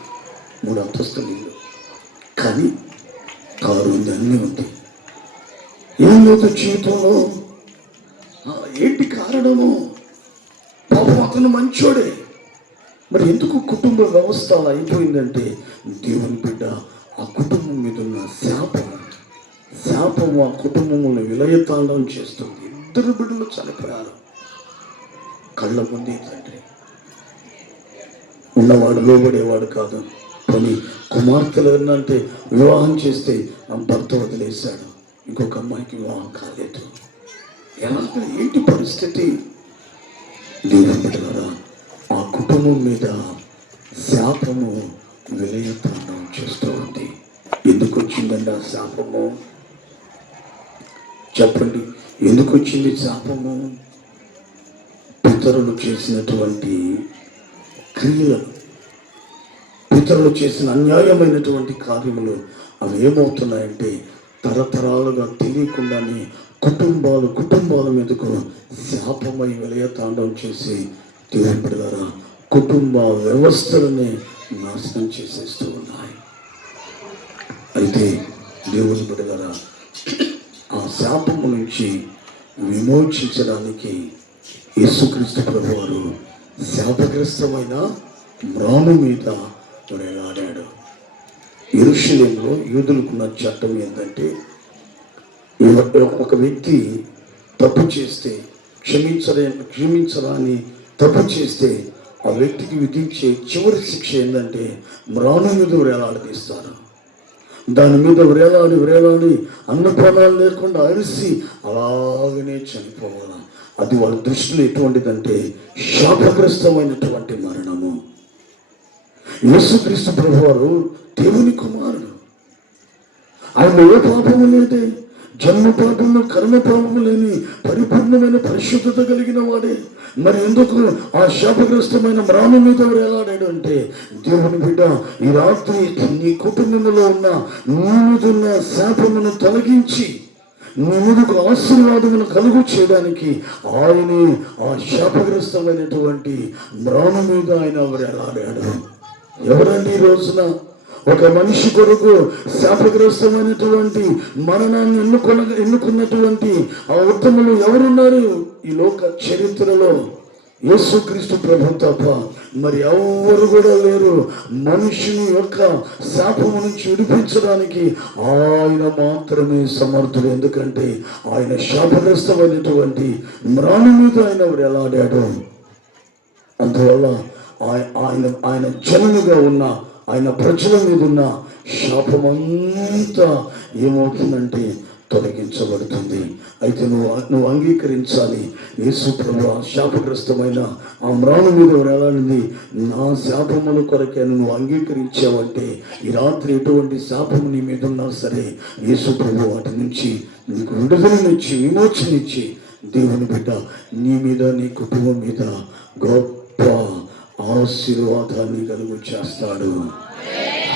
3 అంతస్తుల ఇల్లు, కానీ కారు ఉంది, అన్నీ ఉంది. ఏం లేదు జీవితంలో. ఏంటి కారణము? పాపం అతను మంచోడే, మరి ఎందుకు కుటుంబ వ్యవస్థ అలా అయిపోయిందంటే దేవుని బిడ్డ ఆ కుటుంబం మీద ఉన్న శాపం ఆ కుటుంబంలో విలయతాండం చేస్తుంది. 2 బిడ్డలు చనిపోయారు కళ్ళ ముందే. తండ్రి ఉన్నవాడు లోబడేవాడు కాదు. కొన్ని కుమార్తెలు అంటే వివాహం చేస్తే ఆ భర్త వదిలేశాడు, ఇంకొక అమ్మాయికి వివాహం కాలేదు. ఎలాగ ఏంటి పరిస్థితి? దేవుని బిడ్డలారా, ఆ కుటుంబం మీద శాపము విలయతాండం చేస్తూ ఉంది. ఎందుకు వచ్చిందండి ఆ శాపము? చెప్పండి, ఎందుకు వచ్చింది శాపము? పితరులు చేసినటువంటి క్రియలు, పితరులు చేసిన అన్యాయమైనటువంటి కార్యములు అవి ఏమవుతున్నాయంటే తరతరాలుగా తెలియకుండానే కుటుంబాల మీదకు శాపమై విలయతాండం చేసి దేవుని బిడ్డలారా కుటుంబ వ్యవస్థలని నాశనం చేసేస్తూ ఉన్నాయి. అయితే దేవుని బిడ్డలారా, ఆ శాపము నుంచి విమోచించడానికి యేసుక్రీస్తు ప్రభువారు శాపగ్రస్తమైన మ్రాను మీద వేలాడాడు. యెరూషలేములో యూదులకున్న చట్టం ఏంటంటే ఒక వ్యక్తి తప్పు చేస్తే క్షమించరాని తప్పు చేస్తే ఆ వ్యక్తికి విధించే చివరి శిక్ష ఏంటంటే మ్రాను మీద వేలాడదీస్తారు. దాని మీద వేలాడి అన్నప్రాణాలు లేకుండా అరిసి అలాగనే చనిపోవాలి. అది వాళ్ళ దృష్టిలో ఎటువంటిదంటే శాపగ్రస్తమైనటువంటి మరణము. యేసుక్రీస్తు ప్రభువారు దేవుని కుమారుడు. ఆయన ఏ పాపము లేదే, జన్మ పాపము కర్మ పాపము లేని పరిపూర్ణమైన పరిశుద్ధత కలిగిన వాడే. మరి ఎందుకు ఆ శాపగ్రస్తమైన మ్రాను మీద వేలాడాడు అంటే, దేవుని బిడ్డ ఈ రాత్రి నీ కుటుంబంలో ఉన్న నీ మీద ఉన్న శాపమును తొలగించి నీ మీదకు ఆశీర్వాదమును కలుగు చేయడానికి ఆయనే ఆ శాపగ్రస్తమైనటువంటి మ్రాను మీద ఆయన వేలాడాడు. ఎవరండి ఈ రోజున ఒక మనిషి కొరకు శాపగ్రస్తమైనటువంటి మరణాన్ని ఎన్నుకున్నటువంటి ఆ ఉత్తములు ఎవరున్నారు ఈ లోక చరిత్రలో? యేసుక్రీస్తు ప్రభు తప్ప మరి ఎవరు కూడా లేరు. మనుషుని యొక్క శాపము నుంచి విడిపించడానికి ఆయన మాత్రమే సమర్థుడు. ఎందుకంటే ఆయన శాపగ్రస్తమైనటువంటి మ్రాను మీద ఆయన వేలాడాడు. అందువల్ల ఆయన జనముగా ఉన్న ఆయన ప్రజల మీద ఉన్న శాపమంతా ఏమవుతుందంటే తొలగించబడుతుంది. అయితే నువ్వు అంగీకరించాలి. యేసు ప్రభువా శాపగ్రస్తమైన ఆ మ్రాను మీద వేలాడింది నా శాపముల కొరకే నువ్వు అంగీకరించావంటే ఈ రాత్రి ఎటువంటి శాపము నీ మీద ఉన్నా సరే యేసు ప్రభు వాటి నుంచి నీకు విడుదలనిచ్చి విమోచనిచ్చి దేవుని బిడ్డ నీ మీద నీ కుటుంబం మీద గొప్ప ఆశీర్వాదాన్ని కలుగు చేస్తాడు.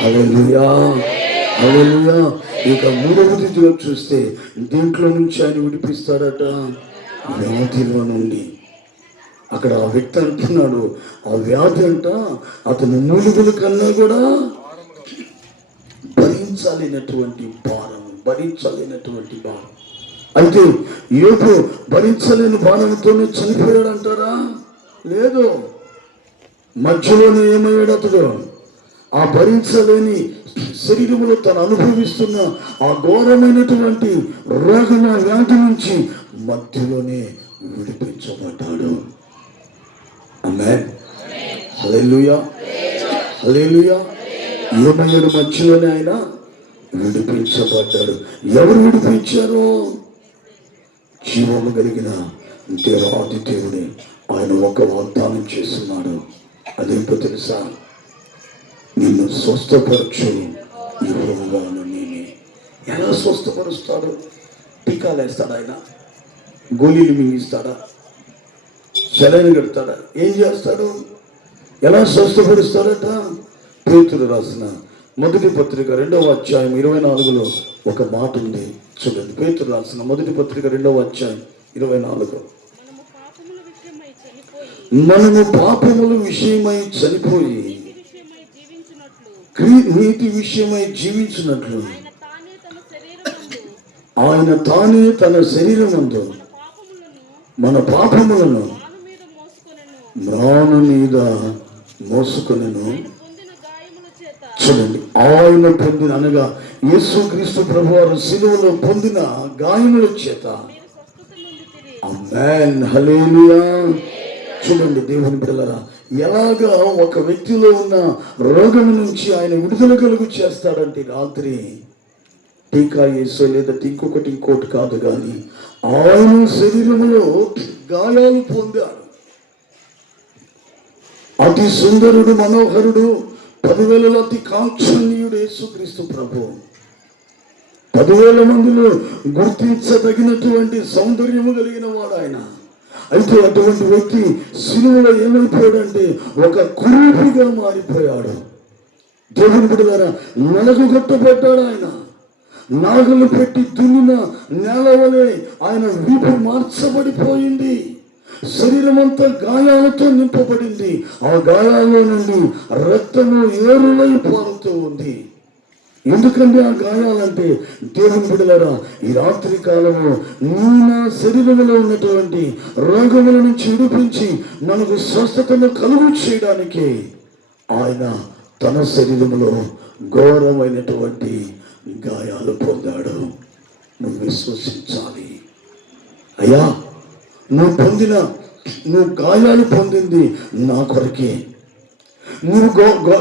హల్లెలూయా, హల్లెలూయా. ఇక 3వ చూస్తే దీంట్లో నుంచి ఆయన విడిపిస్తాడట, వ్యాధిలో నుండి. అక్కడ ఆ వ్యక్తి అంటున్నాడు ఆ వ్యాధి అంట అతను మూలుగుల కన్నా కూడా భరించలేనటువంటి భారం. అయితే యోబు భరించలేని భారంతోనే చనిపోయాడు అంటారా? లేదు, మధ్యలోనే ఏమయ్యాడు అతడు? ఆ భరించలేని శరీరంలో తను అనుభవిస్తున్న ఆ ఘోరమైనటువంటి రోగం వ్యాధి నుంచి మధ్యలోనే విడిపించబడ్డాడు. ఆమేన్. హల్లెలూయా, హల్లెలూయా. ఏమయ్యాడు? మధ్యలోనే ఆయన విడిపించబడ్డాడు. ఎవరు విడిపించారు? జీవము కలిగిన దేవాది దేవుడే. ఆయన ఒక వాగ్దానం చేస్తున్నాడు. అదేంటో తెలుసా? నిన్ను స్వస్థపరచు యెహోవాను నేనే. ఎలా స్వస్థపరుస్తాడు? టీకాలు వేస్తాడు ఆయన? గోళీలు మింగిస్తాడా? సెలైన్ కడతాడా? ఏం చేస్తాడు? ఎలా స్వస్థపరుస్తాడట? పేతురు రాసిన మొదటి పత్రిక 2వ అధ్యాయం 24లో ఒక మాట ఉంది, చూడండి. పేతురు రాసిన మొదటి పత్రిక 2వ అధ్యాయం 24. మనము పాపముల విషయమై చనిపోయి నీతి విషయమై జీవించినట్లు ఆయన తానే తన శరీరమందు మన పాపములను మ్రాను మీద మోసుకొనెను. చూడండి, ఆయన పొందిన, అనగా యేసుక్రీస్తు ప్రభువారు శిలువలో పొందిన గాయముల చేత. ఆమేన్, హల్లెలూయా. చూడండి దేవుని బిడ్డలారా, ఎలాగా ఒక వ్యక్తిలో ఉన్న రోగం నుంచి ఆయన విడుదల కలుగు చేస్తాడంటే, రాత్రి టీకా వేసో లేదా ఇంకోటి కాదు, కానీ ఆయన శరీరంలో గాయాలు పొందాడు. అతి సుందరుడు, మనోహరుడు, 10,000లో అతి కాంక్షణీయుడు యేసుక్రీస్తు ప్రభు. 10,000 మందిలో గుర్తించదగినటువంటి సౌందర్యము కలిగిన వాడు ఆయన. అయితే అటువంటి వ్యక్తి సిలువలో ఏమైపోయాడంటే ఒక కురూపిగా మారిపోయాడు. దేవుని బిడ్డలారా, నలగొట్టబడ్డాడు ఆయన. నాగలు పెట్టి దున్నిన నేల వలె ఆయన వీపు మార్చబడిపోయింది. శరీరం అంతా గాయాలతో నింపబడింది. ఆ గాయాల్లో నుండి రక్తము ఏరులై పారుతూ ఉంది. ఎందుకంటే ఆ గాయాలంటే, దేవుని బిడ్డలారా, ఈ రాత్రి కాలము నా శరీరంలో ఉన్నటువంటి రోగముల నుంచి విడిపించి మనకు స్వస్థతను కలుగు చేయడానికి ఆయన తన శరీరంలో ఘోరమైనటువంటి గాయాలు పొందాడు. నువ్వు విశ్వసించాలి. అయ్యా, నువ్వు గాయాలు పొందింది నా కొరకే. నువ్వు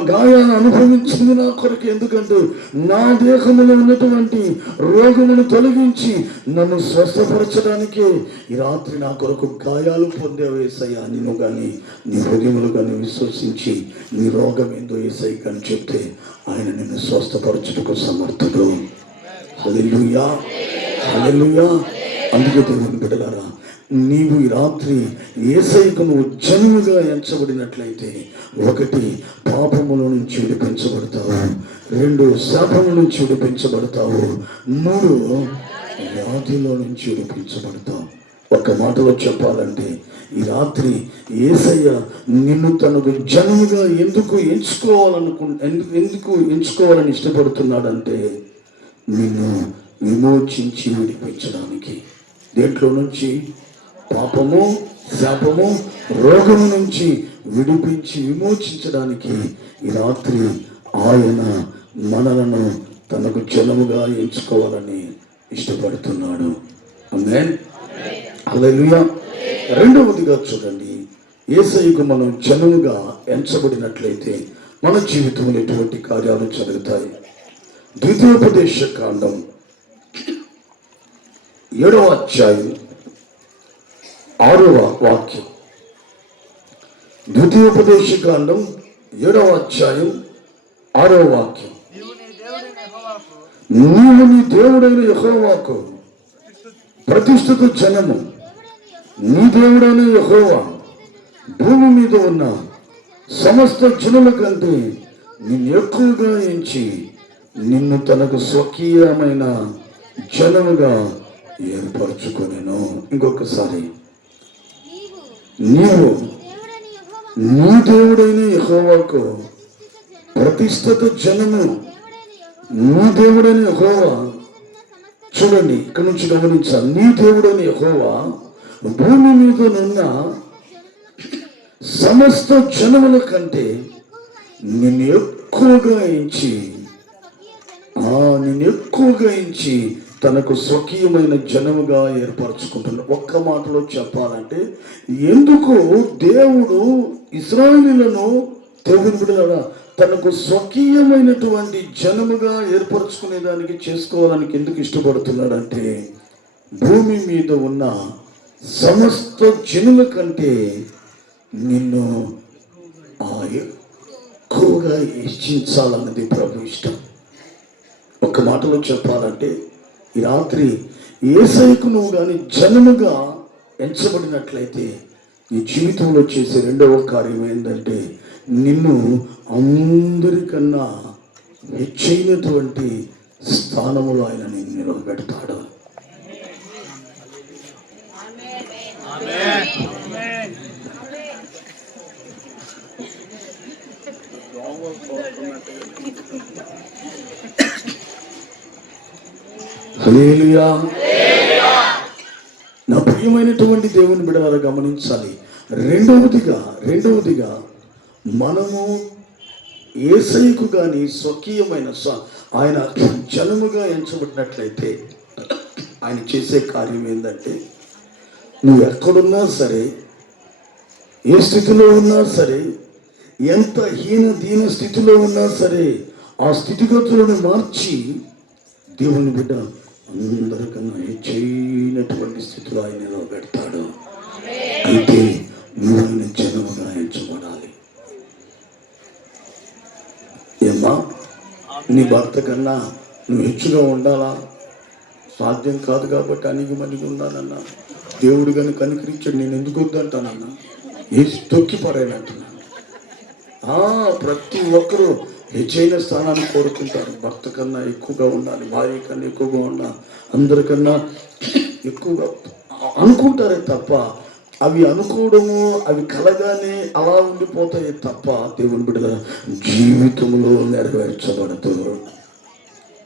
గాయాలను అనుభవించింది నా కొరకే. ఎందుకంటే నా దేహంలో ఉన్నటువంటి రోగమును తొలగించి నన్ను స్వస్థపరచడానికే ఈ రాత్రి నా కొరకు గాయాలు పొందేవు యేసయ్యా. నిన్ను కానీ నీ హృదయములు కానీ విశ్వసించి నీ రోగం ఏందో యేసయ్య కానీ చెప్తే ఆయన నిన్ను స్వస్థపరచుటకు సమర్థుడు. హల్లెలూయా, హల్లెలూయా. అందుకే దేవుని బిడ్డలారా, నీవు ఈ రాత్రి యేసయ్యకు నువ్వు జన్మగా ఎంచబడినట్లయితే, 1 పాపముల నుంచి విడిపించబడతావు, 2 శాపముల నుంచి విడిపించబడతావు, 3 వ్యాధిలో నుంచి విడిపించబడతావు. ఒక మాటలో చెప్పాలంటే, ఈ రాత్రి యేసయ్య నిన్ను తనకు జన్మగా ఎందుకు ఎంచుకోవాలని ఇష్టపడుతున్నాడంటే, నిన్ను విమోచించి విడిపించడానికి. దేంట్లో నుంచి? పాపము, శాపము, రోగము నుంచి విడిపించి విమోచించడానికి ఈ రాత్రి ఆయన మనలను తనకు జనముగా ఎంచుకోవాలని ఇష్టపడుతున్నాడు. ఆమేన్, హల్లెలూయా. రెండవదిగా చూడండి, యేసయ్యకు మనం జనముగా ఎంచబడినట్లయితే మన జీవితంలో ఎటువంటి కార్యాలు జరుగుతాయి. ద్వితీయోపదేశ కాండం 7వ అధ్యాయం 6వ వాక్యం. ద్వితీయోపదేశ కాండం 7వ అధ్యాయం 6వ వాక్యం. నీవు నీ దేవుడైన యెహోవాకు ప్రతిష్ఠిత జనము, నీ దేవుడైన యెహోవా భూమి మీద ఉన్న సమస్త జనుల కంటే నిన్ను ఎక్కువగా ఎంచి నిన్ను తనకు స్వకీయమైన జనముగా ఏర్పరచుకొనెను. ఇంకొకసారి, నీవు నీ దేవుడైన యెహోవాకు ప్రతిష్ఠిత జనము, నీ దేవుడైన యెహోవా. చూడండి, ఇక్కడ నుంచి గమనించాలి. నీ దేవుడైన యెహోవా భూమి మీద ఉన్న సమస్త జనముల కంటే నిన్ను ఎక్కువగా ఎంచి నేను ఎక్కువగా ఎంచి తనకు స్వకీయమైన జనముగా ఏర్పరచుకుంటున్నాడు. ఒక్క మాటలో చెప్పాలంటే, ఎందుకు దేవుడు ఇశ్రాయేలీయులను, దేవుని బిడ్డలారా, తనకు స్వకీయమైనటువంటి జనముగా ఏర్పరచుకునేదానికి, చేసుకోవడానికి ఎందుకు ఇష్టపడుతున్నాడంటే, భూమి మీద ఉన్న సమస్త జనుల కంటే నిన్ను ఎక్కువగా హెచ్చించాలన్నది ప్రభు ఇష్టం. ఒక మాటలో చెప్పాలంటే, ఈ రాత్రి యేసయ్యకు నువ్వు కానీ జనముగా ఎంచబడినట్లయితే నీ జీవితంలో చేసే రెండవ కార్యం ఏంటంటే, నిన్ను అందరికన్నా హెచ్చైనటువంటి స్థానములో ఆయన నిన్ను నిలబెడతాడు. హల్లెలూయా. నా ప్రియమైనటువంటి దేవుని బిడ్డలారా గమనించాలి. రెండవదిగా మనము యేసయ్యకు కానీ స్వకీయమైన ఆయన జనముగా ఎంచబడినట్లయితే ఆయన చేసే కార్యం ఏంటంటే, నువ్వు ఎక్కడున్నా సరే, ఏ స్థితిలో ఉన్నా సరే, ఎంత దీన స్థితిలో ఉన్నా సరే, ఆ స్థితిగతులను మార్చి దేవుని బిడ్డ అందరికన్నా హెచ్చైనటువంటి స్థితిలో ఆయన నిలబెడతాడు. అయితే నువ్వు ఆయన జనముగా ఎంచబడాలి. ఏమ్మా, నీ భర్త కన్నా నువ్వు హెచ్చుగా ఉండాలా? సాధ్యం కాదు కాబట్టి అనిగి మనిగి ఉన్నానన్నా. దేవుడు కానీ కనికరించాడు, నేను ఎందుకు వద్దంటానన్నా, వేసి తొక్కి పడేనంటున్నాను. ప్రతి ఒక్కరూ హెచ్చైన స్థానాన్ని కోరుకుంటారు. భర్త కన్నా ఎక్కువగా ఉండాలి, భార్య కన్నా ఎక్కువగా ఉండాలి, అందరికన్నా ఎక్కువగా అనుకుంటారే తప్ప, అవి అనుకోవడము, అవి కలగానే అలా ఉండిపోతాయి తప్ప దేవుని బిడ్డ జీవితంలో నెరవేర్చబడదు.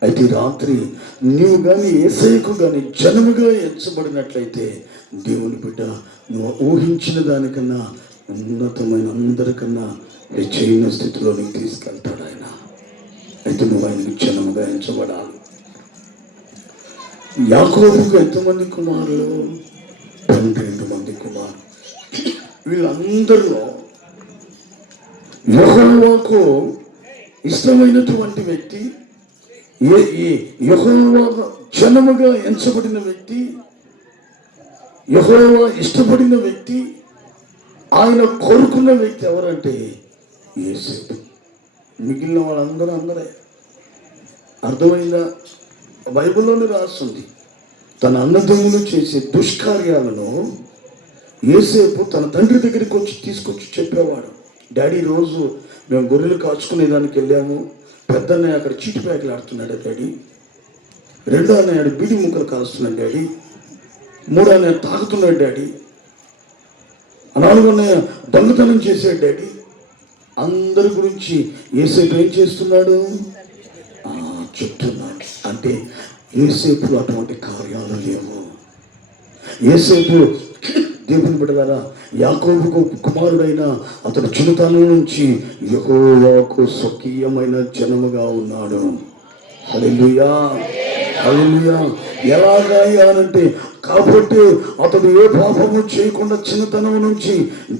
అయితే రాత్రి నీవు కానీ యేసయ్యకు కానీ జనముగా ఎంచబడినట్లయితే దేవుని బిడ్డ నువ్వు ఊహించిన దానికన్నా ఉన్నతమైన, అందరికన్నా హెచ్చైన స్థితిలో నీకు తీసుకెళ్తాడు ఆయన. అయితే నువ్వు ఆయనకి జనముగా ఎంచబడాలి. యాకోబుకు ఎంతమంది కుమారులు? 12 మంది కుమారులు. వీళ్ళందరిలో యెహోవాకు ఇష్టమైనటువంటి వ్యక్తి, యెహోవా జనముగా ఎంచబడిన వ్యక్తి, యెహోవా ఇష్టపడిన వ్యక్తి, ఆయన కోరుకున్న వ్యక్తి ఎవరంటే యేసేపు. మిగిలిన వాళ్ళందరూ అందరే. అర్థమైందా? బైబిల్లోనే రాస్తుంది, తన అన్నదమ్ములు చేసే దుష్కార్యాలను యేసేపు తన తండ్రి దగ్గరికి తీసుకొచ్చి చెప్పేవాడు. డాడీ, రోజు మేము గొర్రెలు కాచుకునేదానికి వెళ్ళాము, పెద్ద అన్నయ్య అక్కడ చీటి ప్యాకులు ఆడుతున్నాడు డాడీ, రెండో అన్నయ్య బీడి ముక్కలు కాలుస్తున్నాడు డాడీ, మూడో అన్నయ్య తాగుతున్నాడు డాడీ, నాలుగో అన్నయ్య దొంగతనం చేశాడు డాడీ. అందరి గురించి యేసేపు ఏం చేస్తున్నాడు? చెప్తున్నాడు. అంటే యేసేపు అటువంటి కార్యాలు లేవు. యేసేపు దేవుని బిడ్డలారా, యాకోబుకు కుమారుడైన అతడు చిన్నతనం నుంచి యెహోవాకు స్వకీయమైన జనముగా ఉన్నాడు. హల్లెలూయా, హల్లెలూయా. ఎలాగా అనంటే, కాబట్టి అతడు ఏ పాపము చేయకుండా చిన్నతనం నుంచి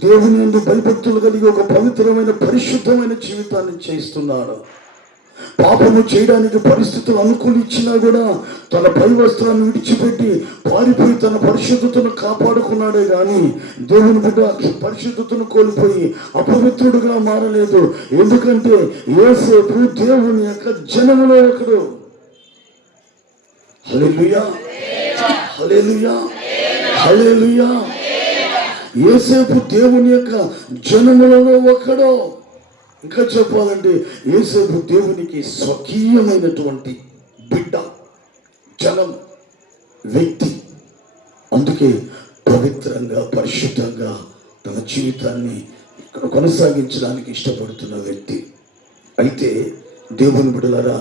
దేవుని యందు భయభక్తులు కలిగి ఒక పవిత్రమైన పరిశుద్ధమైన జీవితాన్ని చేస్తున్నాడు. పాపము చేయడానికి పరిస్థితులు అనుకూలించినా కూడా తన పై వస్త్రాన్ని విడిచిపెట్టి పారిపోయి తన పరిశుద్ధతను కాపాడుకున్నాడే కానీ దేవుని బిడ్డ పరిశుద్ధతను కోల్పోయి అపవిత్రుడుగా మారలేదు. ఎందుకంటే యేసేపు దేవుని యొక్క జనములో ఒకడు. హల్లెలూయా, హల్లెలూయా, హల్లెలూయా. యేసేపు దేవుని యొక్క జనములలో ఒకడు. ఇంకా చెప్పాలంటే యేసేపు దేవునికి స్వకీయమైనటువంటి బిడ్డ, జనం, వ్యక్తి. అందుకే పవిత్రంగా పరిశుద్ధంగా తన జీవితాన్ని కొనసాగించడానికి ఇష్టపడుతున్న వ్యక్తి. అయితే దేవుని బిడ్డలారా,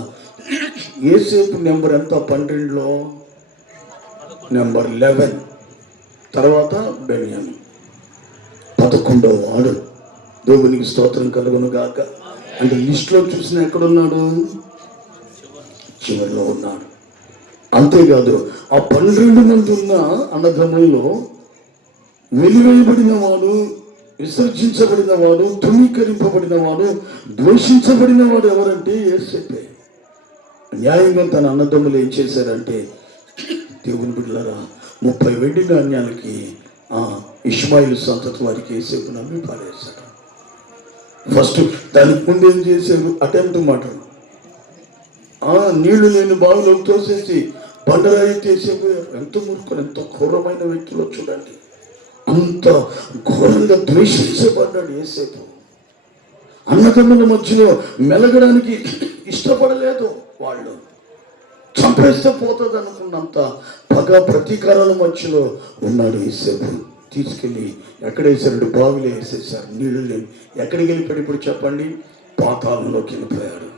యేసేపు నెంబర్ ఎంత? 12లో నెంబర్ 11. తర్వాత బెన్యామీను 11వ వాడు. దేవునికి స్తోత్రం కలుగును గాక. అంటే లిస్టులో చూసిన ఎక్కడున్నాడు? చివరిలో ఉన్నాడు. అంతేకాదు ఆ 12 మంది ఉన్న అన్నదమ్ముల్లో వెలివేయబడిన వాడు, విసర్జించబడిన వాడు, తృణీకరింపబడిన వాడు, ద్వేషించబడిన వాడు ఎవరంటే యోసేపే. న్యాయంగా తన అన్నదమ్ములు ఏం చేశారంటే, దేవుని బిడ్డలారా 30 వెండి నాణ్యాలకి ఇష్మాయిలు సంతతి వారికి యోసేపు నమ్మి పారేశాడు. ఫస్ట్ దానికి ముందు ఏం చేశారు, అటెంప్ట్ మాట, నీళ్లు లేని బావిలోకి తోసేసి బండరాయి తీసేపోయారు. ఎంత మూర్ఖులు, ఎంత ఘోరమైన వ్యక్తులు చూడండి. అంత ఘోరంగా ద్వేషించబడ్డాడు యోసేపు. అన్నదమ్ముల మధ్యలో మెలగడానికి ఇష్టపడలేదు. వాళ్ళు చంపేస్తే పోతుంది అనుకున్నంత పగ ప్రతీకారాల మధ్యలో ఉన్నాడు యోసేపు. తీసుకెళ్ళి ఎక్కడ వేసారు, బావిలో వేసేసారు. నీళ్లు లేని ఎక్కడికి వెళ్ళిపోయాడు ఇప్పుడు చెప్పండి, పాతాళంలోకి వెళ్ళిపోయాడు,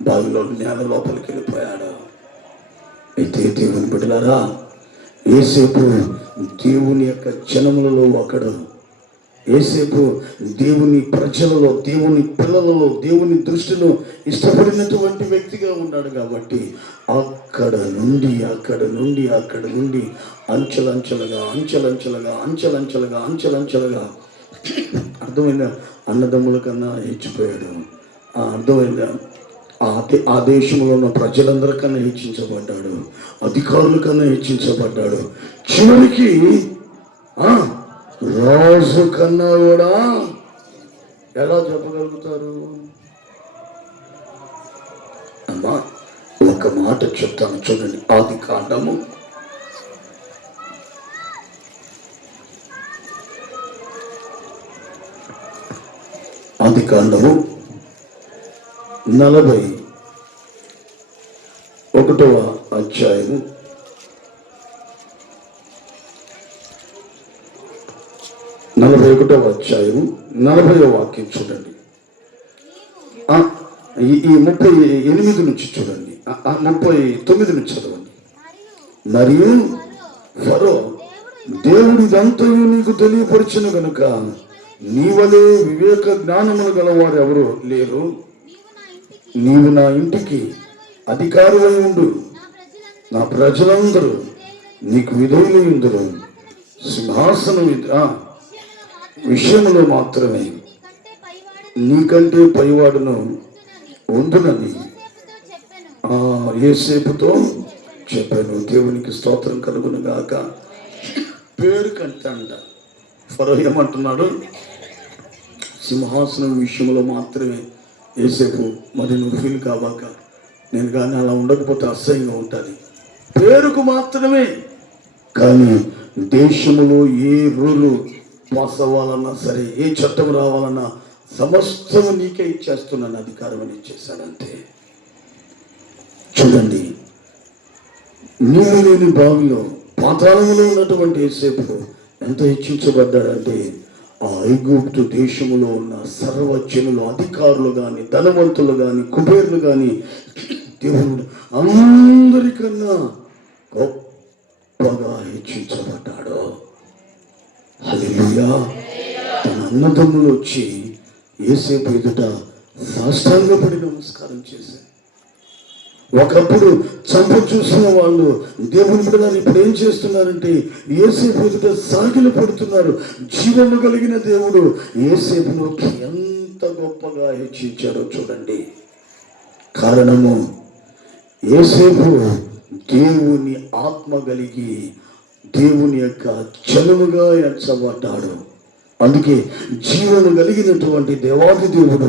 బావిలో నేల లోపలికి వెళ్ళిపోయాడు. అయితే దేవుని బిడ్డలారా, యోసేపు దేవుని యొక్క జనములలో ఒకడు. యోసేపు దేవుని ప్రజలలో, దేవుని పిల్లలలో, దేవుని దృష్టిలో ఇష్టపడినటువంటి వ్యక్తిగా ఉన్నాడు. కాబట్టి అక్కడ నుండి అంచెలంచెలుగా అర్థమైందా, అన్నదమ్ముల కన్నా హెచ్చిపోయాడు. అర్థమైందా, ఆ దేశంలో ఉన్న ప్రజలందరికన్నా హెచ్చించబడ్డాడు, అధికారుల కన్నా హెచ్చించబడ్డాడు. చివరికి రాజు కన్నా కూడా ఎలా చెప్పగలుగుతారు అమ్మా? ఒక మాట చెప్తాను చూడండి. ఆదికాండము 41వ అధ్యాయము 40వ వాక్యం చూడండి. ఈ 38 నుంచి చూడండి, 39 నుంచి చదవండి. మరియు ఫరో, దేవుడు ఇదంతయు నీకు తెలియపరిచిన గనుక నీ వలె వివేక జ్ఞానములు గలవారు ఎవరు లేరు. నీవు నా ఇంటికి అధికారులై ఉండు, నా ప్రజలందరూ నీకు విధేయులై ఉందురు. సింహాసనం విషయంలో మాత్రమే నీకంటే పైవాడును ఉండునని యోసేపుతో చెప్పాను. దేవునికి స్తోత్రం కలుగును గాక. పేరు కంటే అంట ఫరో ఏమంటున్నాడు, సింహాసనం విషయంలో మాత్రమే యోసేపు, మరి నువ్వు ఫీల్ కావాక, నేను కానీ అలా ఉండకపోతే అసహ్యంగా ఉంటుంది. పేరుకు మాత్రమే, కానీ దేశంలో ఏ రూలు పాస్ అవ్వాలన్నా సరే, ఏ చట్టం రావాలన్నా సమస్తము నీకే ఇచ్చేస్తున్నాను అధికారం అని ఇచ్చేసాడంతే. చూడండి, నీళ్ళు లేని బావిలో పాతాళంలో ఉన్నటువంటి యోసేపు ఎంత హెచ్చించబడ్డాడంటే, ఆ ఐగుప్తు దేశంలో ఉన్న సర్వజనులు, అధికారులు కానీ, ధనవంతులు కానీ, కుబేరులు కానీ, దేవుడు అందరికన్నా గొప్పగా హెచ్చించబడ్డాడు. హల్లెలూయా. తన అన్నదమ్ములు వచ్చి యోసేపు ఎదుట సాష్టాంగపడి నమస్కారం చేశారు. ఒకప్పుడు చంప చూసిన వాళ్ళు దేవుని బిడ్డలారా ఇప్పుడు ఏం చేస్తున్నారంటే యోసేపు ఎదుట సాగిలు పడుతున్నారు. జీవము కలిగిన దేవుడు యోసేపును ఎంత గొప్పగా హెచ్చించారో చూడండి. కారణము, యోసేపు దేవుని ఆత్మ కలిగి దేవుని యొక్క జనముగా ఎంచబడ్డాడు. అందుకే జీవము కలిగినటువంటి దేవాది దేవుడు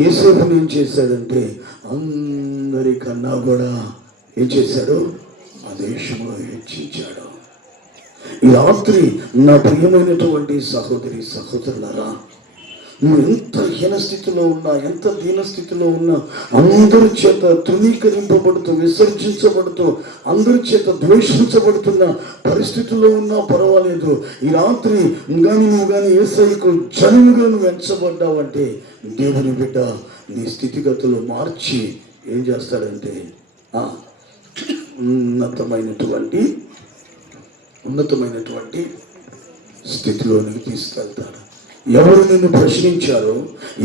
యోసేపును ఏం చేశాడంటే అందరికన్నా కూడా ఏం చేశాడు, ఆ దేశంలో హెచ్చించాడు. ఈ రాత్రి నా ప్రియమైనటువంటి సహోదరి సహోదరులారా, నువ్వు ఎంత హీనస్థితిలో ఉన్నా, ఎంత దీనస్థితిలో ఉన్నా, అందరి చేత తృణీకరింపబడుతూ, విసర్జించబడుతూ, అందరి చేత ద్వేషించబడుతున్న పరిస్థితుల్లో ఉన్నా పర్వాలేదు. ఈ రాత్రి నువ్వు కానీ యేసయ్యకు జనముగా నువ్వు ఎంచబడ్డావంటే దేవుని బిడ్డ నీ స్థితిగతులు మార్చి ఏం చేస్తాడంటే ఉన్నతమైనటువంటి స్థితిలోనికి తీసుకెళ్తాడు. ఎవరు నిన్ను ప్రశ్నించారో,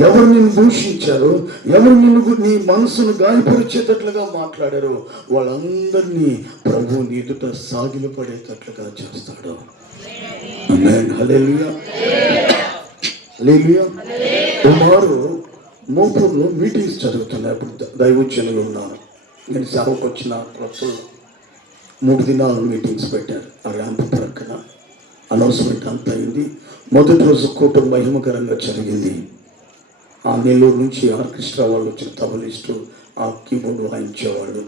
ఎవరు నిన్ను దూషించారో, ఎవరు నిన్ను నీ మనసును గాయపరిచేటట్లుగా మాట్లాడారో వాళ్ళందరినీ ప్రభు నీ ఎదుట సాగిలు పడేటట్లుగా చేస్తాడు. ఆమేన్. హల్లెలూయా, హల్లెలూయా. కుమారు మోపూర్లో మీటింగ్స్ జరుగుతున్నాయి. అప్పుడు దైవజనులు ఉన్నారు. నేను సేవకు వచ్చిన ప్రస్తుతం 3 దినాలు మీటింగ్స్ పెట్టారు. ఆ ర్యాంపు ప్రక్కన అనౌన్స్మెంట్ అంతా అయింది. మొదటి రోజు కూటం మహిమకరంగా జరిగింది. ఆ నెల్లూరు నుంచి ఆర్కెస్ట్రా వాళ్ళు వచ్చిన తబలిస్టు, ఆ కీబోర్డ్ వాయించేవాళ్ళు.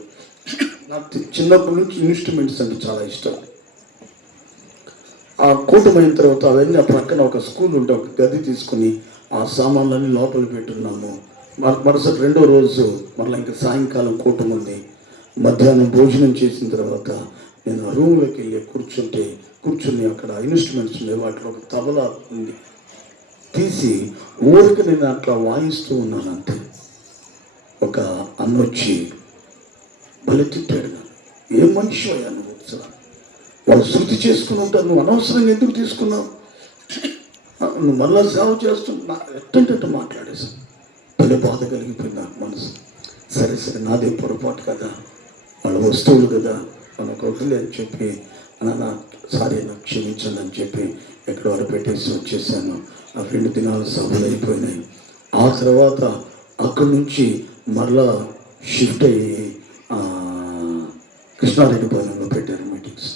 నాకు చిన్నప్పటి నుంచి ఇన్స్ట్రుమెంట్స్ అంటే చాలా ఇష్టం. ఆ కూటం అయిన తర్వాత అవన్నీ ఆ ప్రక్కన ఒక స్కూల్ ఉంటే ఒక గది తీసుకుని ఆ సామాన్లన్నీ లోపల పెట్టున్నాము. మరుసటి రెండో రోజు మరలా ఇంకా సాయంకాలం కూటం ఉంది. మధ్యాహ్నం భోజనం చేసిన తర్వాత నేను ఆ రూమ్లోకి వెళ్ళి కూర్చుని అక్కడ ఇన్స్ట్రుమెంట్స్ ఉన్నాయి. వాటిలో ఒక తబలా ఉంది. తీసి ఊరికి నేను అట్లా వాయిస్తూ ఉన్నాను. అంతే ఒక అన్న వచ్చి భలే తిట్టాడు. ఏం మనిషి అయ్యా నువ్వు, వాళ్ళు శృతి చేసుకుని ఉంటారు, నువ్వు అనవసరంగా ఎందుకు తీసుకున్నావు, నువ్వు మళ్ళా సేవ చేస్తున్నా ఎట్టంటే మాట్లాడేసాను. భలే బాధ కలిగిపోయింది నాకు మనసు. సరే నాదే పొరపాటు కదా, వాళ్ళ వస్తువులు కదా, మనకు వద్దులే అని చెప్పి నా సారీ నాకు క్షమించండి అని చెప్పి ఎక్కడ వరకు పెట్టేసి వచ్చేసాను. ఆ 2 దినాలు సభలు అయిపోయినాయి. ఆ తర్వాత అక్కడి నుంచి మరలా షిఫ్ట్ అయ్యి కృష్ణారెడ్డిపాలెంలో పెట్టారు మీటింగ్స్.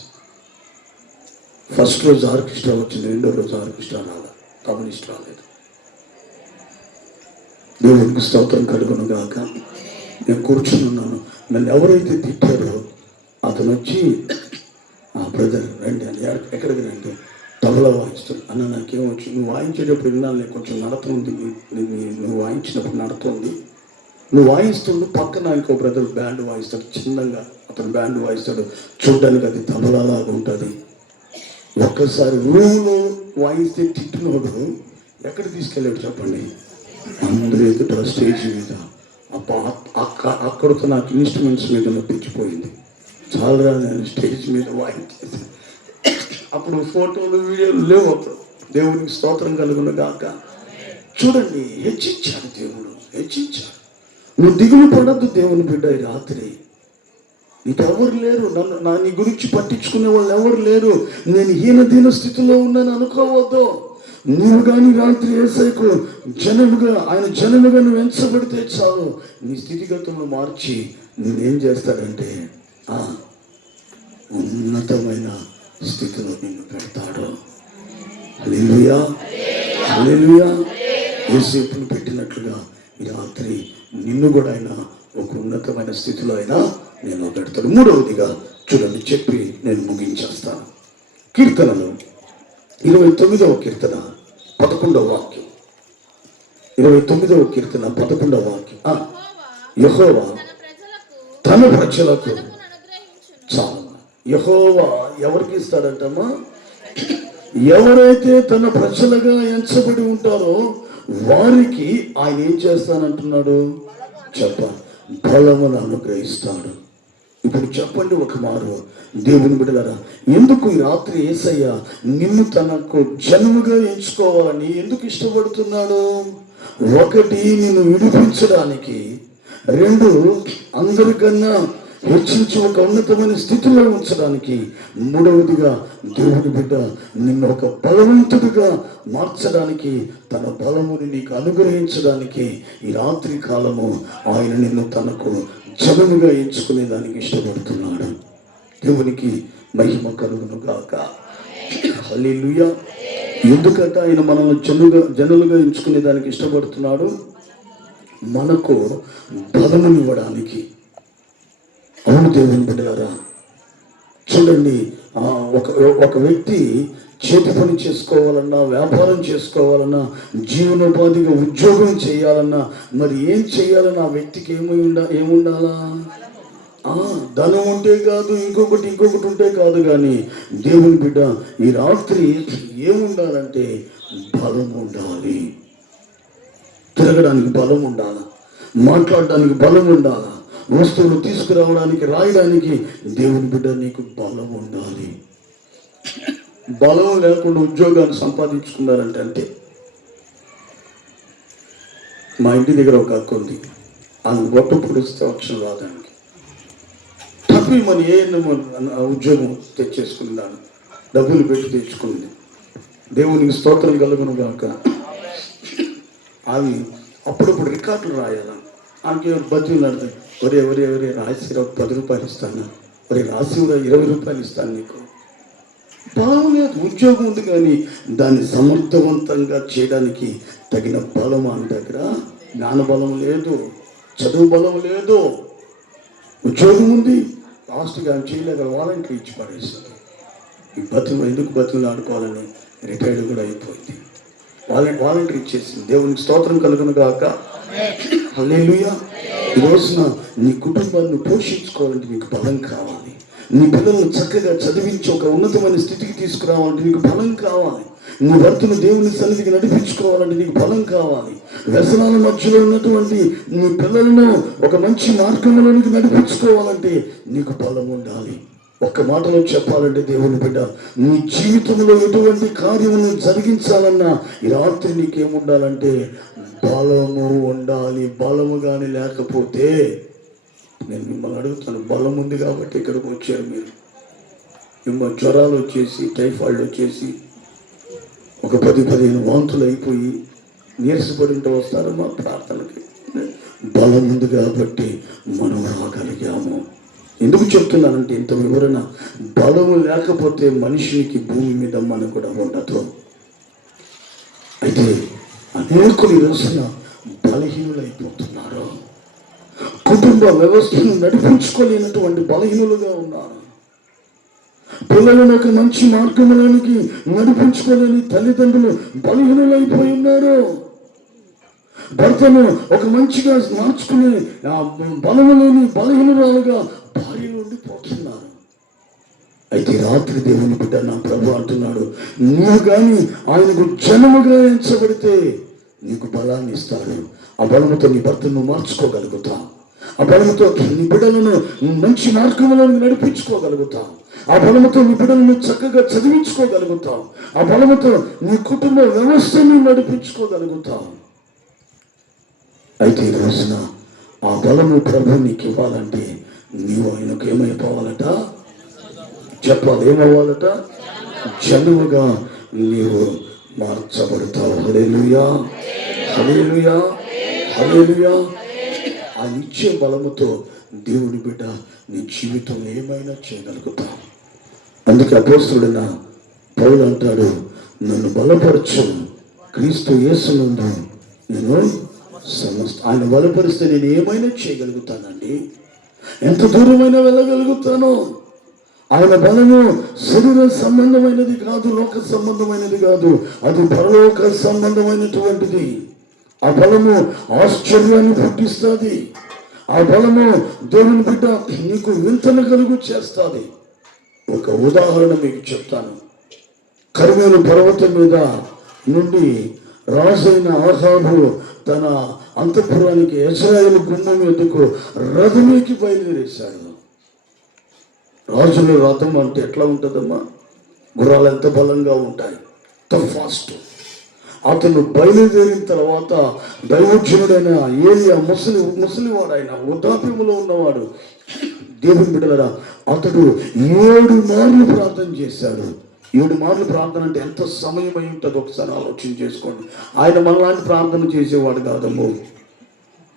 ఫస్ట్ రోజు ఆర్కెస్ట్రా వచ్చింది, రెండో రోజు ఆర్కెస్ట్రా రాలేదు, కమ్యూనిస్ట్ రాలేదు. దేవునికి స్తోత్రం కలుగును గాక. నేను కూర్చుని ఉన్నాను. నన్ను ఎవరైతే తిట్టారో అతను వచ్చి, బ్రదర్ రండి అని, ఎక్కడికి రండి, తబలా వాయిస్తాడు అన్న. నాకేమొచ్చి, నువ్వు వాయించేటప్పుడు విన్నాను, కొంచెం నడుతుంది, నువ్వు వాయించినప్పుడు నడుతుంది, నువ్వు వాయిస్తుండు. పక్కన ఇంకో బ్రదర్ బ్యాండ్ వాయిస్తాడు, చిన్నగా అతను బ్యాండ్ వాయిస్తాడు, చూడ్డానికి అది తబలాలాగా ఉంటుంది. ఒక్కసారి రూమ్లో వాయిస్తే తిట్టినోడు ఎక్కడ తీసుకెళ్ళాడు చెప్పండి, అందరూ ఎదుట స్టేజ్ మీద. అక్కడితో నాకు ఇన్స్ట్రుమెంట్స్ మీద నొప్పించిపోయింది. చాలా నేను స్టేజ్ మీద వాయించేసి, అప్పుడు ఫోటోలు వీడియోలు లేవు. అప్పుడు దేవునికి స్తోత్రం కలుగును గాక. చూడండి, హెచ్చించాడు దేవుడు, హెచ్చించాడు. నువ్వు దిగులు పడద్దు దేవుని బిడ్డ. ఈ రాత్రి నీకు ఎవరు లేరు, నీ గురించి పట్టించుకునే వాళ్ళు ఎవరు లేరు. నేను హీనదీన స్థితిలో ఉన్నాను అనుకోవద్దు. నువ్వు కానీ రాత్రి యేసయ్యకు ఆయన జనముగా నువ్వు ఎంచబడితే చాలు, నీ స్థితిగతులను మార్చి నువ్వేం చేస్తాడంటే ఉన్నతమైన స్థితిలో నిన్ను పెడతాడు. హల్లెలూయా, హల్లెలూయా. యేసేపును పెట్టినట్లుగా ఈ రాత్రి నిన్ను కూడా ఆయన ఒక ఉన్నతమైన స్థితిలో అయినా నేను పెడతాడు. మూడవదిగా చూడండి, చెప్పి నేను ముగించేస్తాను. కీర్తనలు 29వ కీర్తన 11వ వాక్యం. 29వ కీర్తన 11వ వాక్యం. యెహోవా తన ప్రజలకు చాలు. యెహోవా ఎవరికి ఇస్తాడంటమ్మా? ఎవరైతే తన ప్రజలుగా ఎంచబడి ఉంటారో వారికి ఆయన ఏం చేస్తానంటున్నాడు? బలమును అనుగ్రహిస్తాడు. ఇప్పుడు చెప్పండి ఒక మారు, దేవుని బిడ్డలారా, ఎందుకు ఈ రాత్రి యేసయ్య నిన్ను తనకు జన్మగా ఎంచుకోవాలని ఎందుకు ఇష్టపడుతున్నాడు? 1, నిన్ను విడిపించడానికి. 2, అందరికన్నా హెచ్చించి ఒక ఉన్నతమైన స్థితిలో ఉంచడానికి. 3వదిగా దేవుని బిడ్డ నిన్ను ఒక బలవంతుడిగా మార్చడానికి, తన బలముని నీకు అనుగ్రహించడానికి ఈ రాత్రి కాలము ఆయన నిన్ను తనకు జనముగా ఎంచుకునే దానికి ఇష్టపడుతున్నాడు. దేవునికి మహిమ కలుగును గాక. హల్లెలూయా. ఎందుకంటే ఆయన మనల్ని జనులుగా ఎంచుకునే దానికి ఇష్టపడుతున్నాడు? మనకు బలమునివ్వడానికి. అవును దేవుని బిడ్డలారా, చూడండి, ఒక వ్యక్తి చేతి పని చేసుకోవాలన్నా, వ్యాపారం చేసుకోవాలన్నా, జీవనోపాధిగా ఉద్యోగం చేయాలన్నా, మరి ఏం చేయాలన్నా ఆ వ్యక్తికి ఏముండాలా? ధనం ఉంటే కాదు, ఇంకొకటి ఉంటే కాదు. కానీ దేవుని బిడ్డ ఈ రాత్రి ఏముండాలంటే బలం ఉండాలి. తిరగడానికి బలం ఉండాలి, మాట్లాడడానికి బలం ఉండాలి, వస్తువులు తీసుకురావడానికి, రాయడానికి దేవుని బిడ్డ నీకు బలం ఉండాలి. బలం లేకుండా ఉద్యోగాన్ని సంపాదించుకున్నారంటే అంతే, మా ఇంటి దగ్గర ఒక అక్క ఉంది. ఆమె గొప్ప పొడిస్తే అక్షరం రాదానికి తప్పి మన ఏ ఉద్యోగం తెచ్చేసుకున్నాను, డబ్బులు పెట్టి తెచ్చుకుంది. దేవునికి స్తోత్రం కలుగును గాక. ఆమె అప్పుడప్పుడు రికార్డులు రాయాలి. ఆమెకి బతులు అడతాయి, ఒరే ఒరే ఒరే రాసిరా 10 రూపాయలు ఇస్తాను, ఒరే రాసిరా 20 రూపాయలు ఇస్తాను నీకు. బాగలేదు, ఉద్యోగం ఉంది కానీ దాన్ని సమర్థవంతంగా చేయడానికి తగిన బలం ఆమె దగ్గర, జ్ఞాన బలం లేదు, చదువు బలం లేదు. ఉద్యోగం ఉంది, లాస్ట్గా ఆమె చేయలేక వాలంటీర్ ఇచ్చి పడేస్తుంది. ఈ బతులు ఎందుకు బతులు ఆడుకోవాలని రిటైర్డ్ కూడా అయిపోయింది. వాలంటీర్ ఇచ్చేసింది. దేవునికి స్తోత్రం కలుగును గాక. హల్లెలూయా. ఈ రోజున నీ కుటుంబాన్ని పోషించుకోవాలంటే నీకు బలం కావాలి. నీ పిల్లలను చక్కగా చదివించి ఒక ఉన్నతమైన స్థితికి తీసుకురావాలంటే నీకు బలం కావాలి. నీ భర్తను దేవుని సన్నిధికి నడిపించుకోవాలంటే నీకు బలం కావాలి. వ్యసనాల మధ్యలో ఉన్నటువంటి నీ పిల్లలను ఒక మంచి మార్గంలోనికి నడిపించుకోవాలంటే నీకు బలం ఉండాలి. ఒక్క మాటలో చెప్పాలంటే దేవుని బిడ్డ, నీ జీవితంలో ఎటువంటి కార్యములను జరిగించాలన్నా ఈ రాత్రి నీకేముండాలంటే బలము ఉండాలి. బలము కానీ లేకపోతే, నేను మిమ్మల్ని అడుగుతాను, బలం ఉంది కాబట్టి ఇక్కడికి వచ్చారు మీరు. మిమ్మల్ని జ్వరాలు వచ్చేసి, టైఫాయిడ్ వచ్చేసి, ఒక 10-15 వాంతులు అయిపోయి నీరసపడింటూ వస్తారమ్మా ప్రార్థనకి. బలం ఉంది కాబట్టి మనం రాగలిగాము. ఎందుకు చెప్తున్నానంటే ఇంత వివరణ, బలము లేకపోతే మనిషికి భూమి మీద మన కూడా ఉండదు. అయితే అనేకులు ఈ రోజున బలహీనులైపోతున్నారు. కుటుంబ వ్యవస్థను నడిపించుకోలేనటువంటి బలహీనులుగా ఉన్నారు. పిల్లలను ఒక మంచి మార్గంలోనికి నడిపించుకోలేని తల్లిదండ్రులు బలహీనులైపోయి ఉన్నారు. భర్తను ఒక మంచిగా మార్చుకునే బలము లేని బలహీనురాలుగా భార్యలు ఉండిపోతున్నారు. అయితే రాత్రి దేవుని బిడ్డ నా ప్రభు అంటున్నాడు, నువ్వు కానీ ఆయనకు జనముగా ఎంచబడితే నీకు బలాన్ని ఇస్తాడు. ఆ బలముతో నీ భర్తను మార్చుకోగలుగుతావు. ఆ బలముతో నీ బిడ్డలను మంచి మార్గంలో నడిపించుకోగలుగుతావు. ఆ బలముతో నీ బిడ్డలను చక్కగా చదివించుకోగలుగుతావు. ఆ బలముతో నీ కుటుంబ వ్యవస్థను నడిపించుకోగలుగుతావు. అయితే ఈ రోజున ఆ బలము ప్రభు నీకు ఇవ్వాలంటే నీవు ఆయనకు ఏమైపోవాలట చెప్పాలి. ఏమవ్వాలట? జనువుగా నీవు మార్చబడతావు. హల్లెలూయా, హల్లెలూయా, హల్లెలూయా. ఆ ఇచ్చే బలముతో దేవుని బిడ్డ నీ జీవితంలో ఏమైనా చేయగలుగుతావు. అందుకే అపోస్తలుడైన పౌలు అంటాడు, నన్ను బలపరచు క్రీస్తు యేసునందు నేను ఆయన బలపరిస్తే నేను ఏమైనా చేయగలుగుతానండి. ఎంత దూరమైనా వెళ్ళగలుగుతాను. ఆయన బలము శరీర సంబంధమైనది కాదు, లోక సంబంధమైనది కాదు, అది పరలోక సంబంధమైనటువంటిది. ఆ బలము ఆశ్చర్యాన్ని పుట్టిస్తుంది. ఆ బలము దేవుని బిడ్డ నీకు వింతను కలుగు చేస్తుంది. ఒక ఉదాహరణ మీకు చెప్తాను. కర్మేలు పర్వతం మీద నుండి రాజైన ఆహాబు తన అంతఃపురానికి ఇశ్రాయేలు గుమ్మం ఎందుకు రథమేకి బయలుదేరేశాడు. రాజుల రథం అంటే ఎట్లా ఉంటుందమ్మా? గుర్రాలు ఎంత బలంగా ఉంటాయి, ఎంత ఫాస్ట్. అతను బయలుదేరిన తర్వాత దైవజనుడైన ఏలియా ముసలివాడు, ఆయన వృద్ధాప్యములో ఉన్నవాడు, దేవుని బిడ్డలారా, అతడు 7 మార్లు ప్రార్థన చేశాడు. 7 మార్లు ప్రార్థన అంటే ఎంత సమయం అయి ఉంటుంది ఒకసారి ఆలోచన చేసుకోండి. ఆయన మనలాంటి ప్రార్థన చేసేవాడు కాదమ్మో.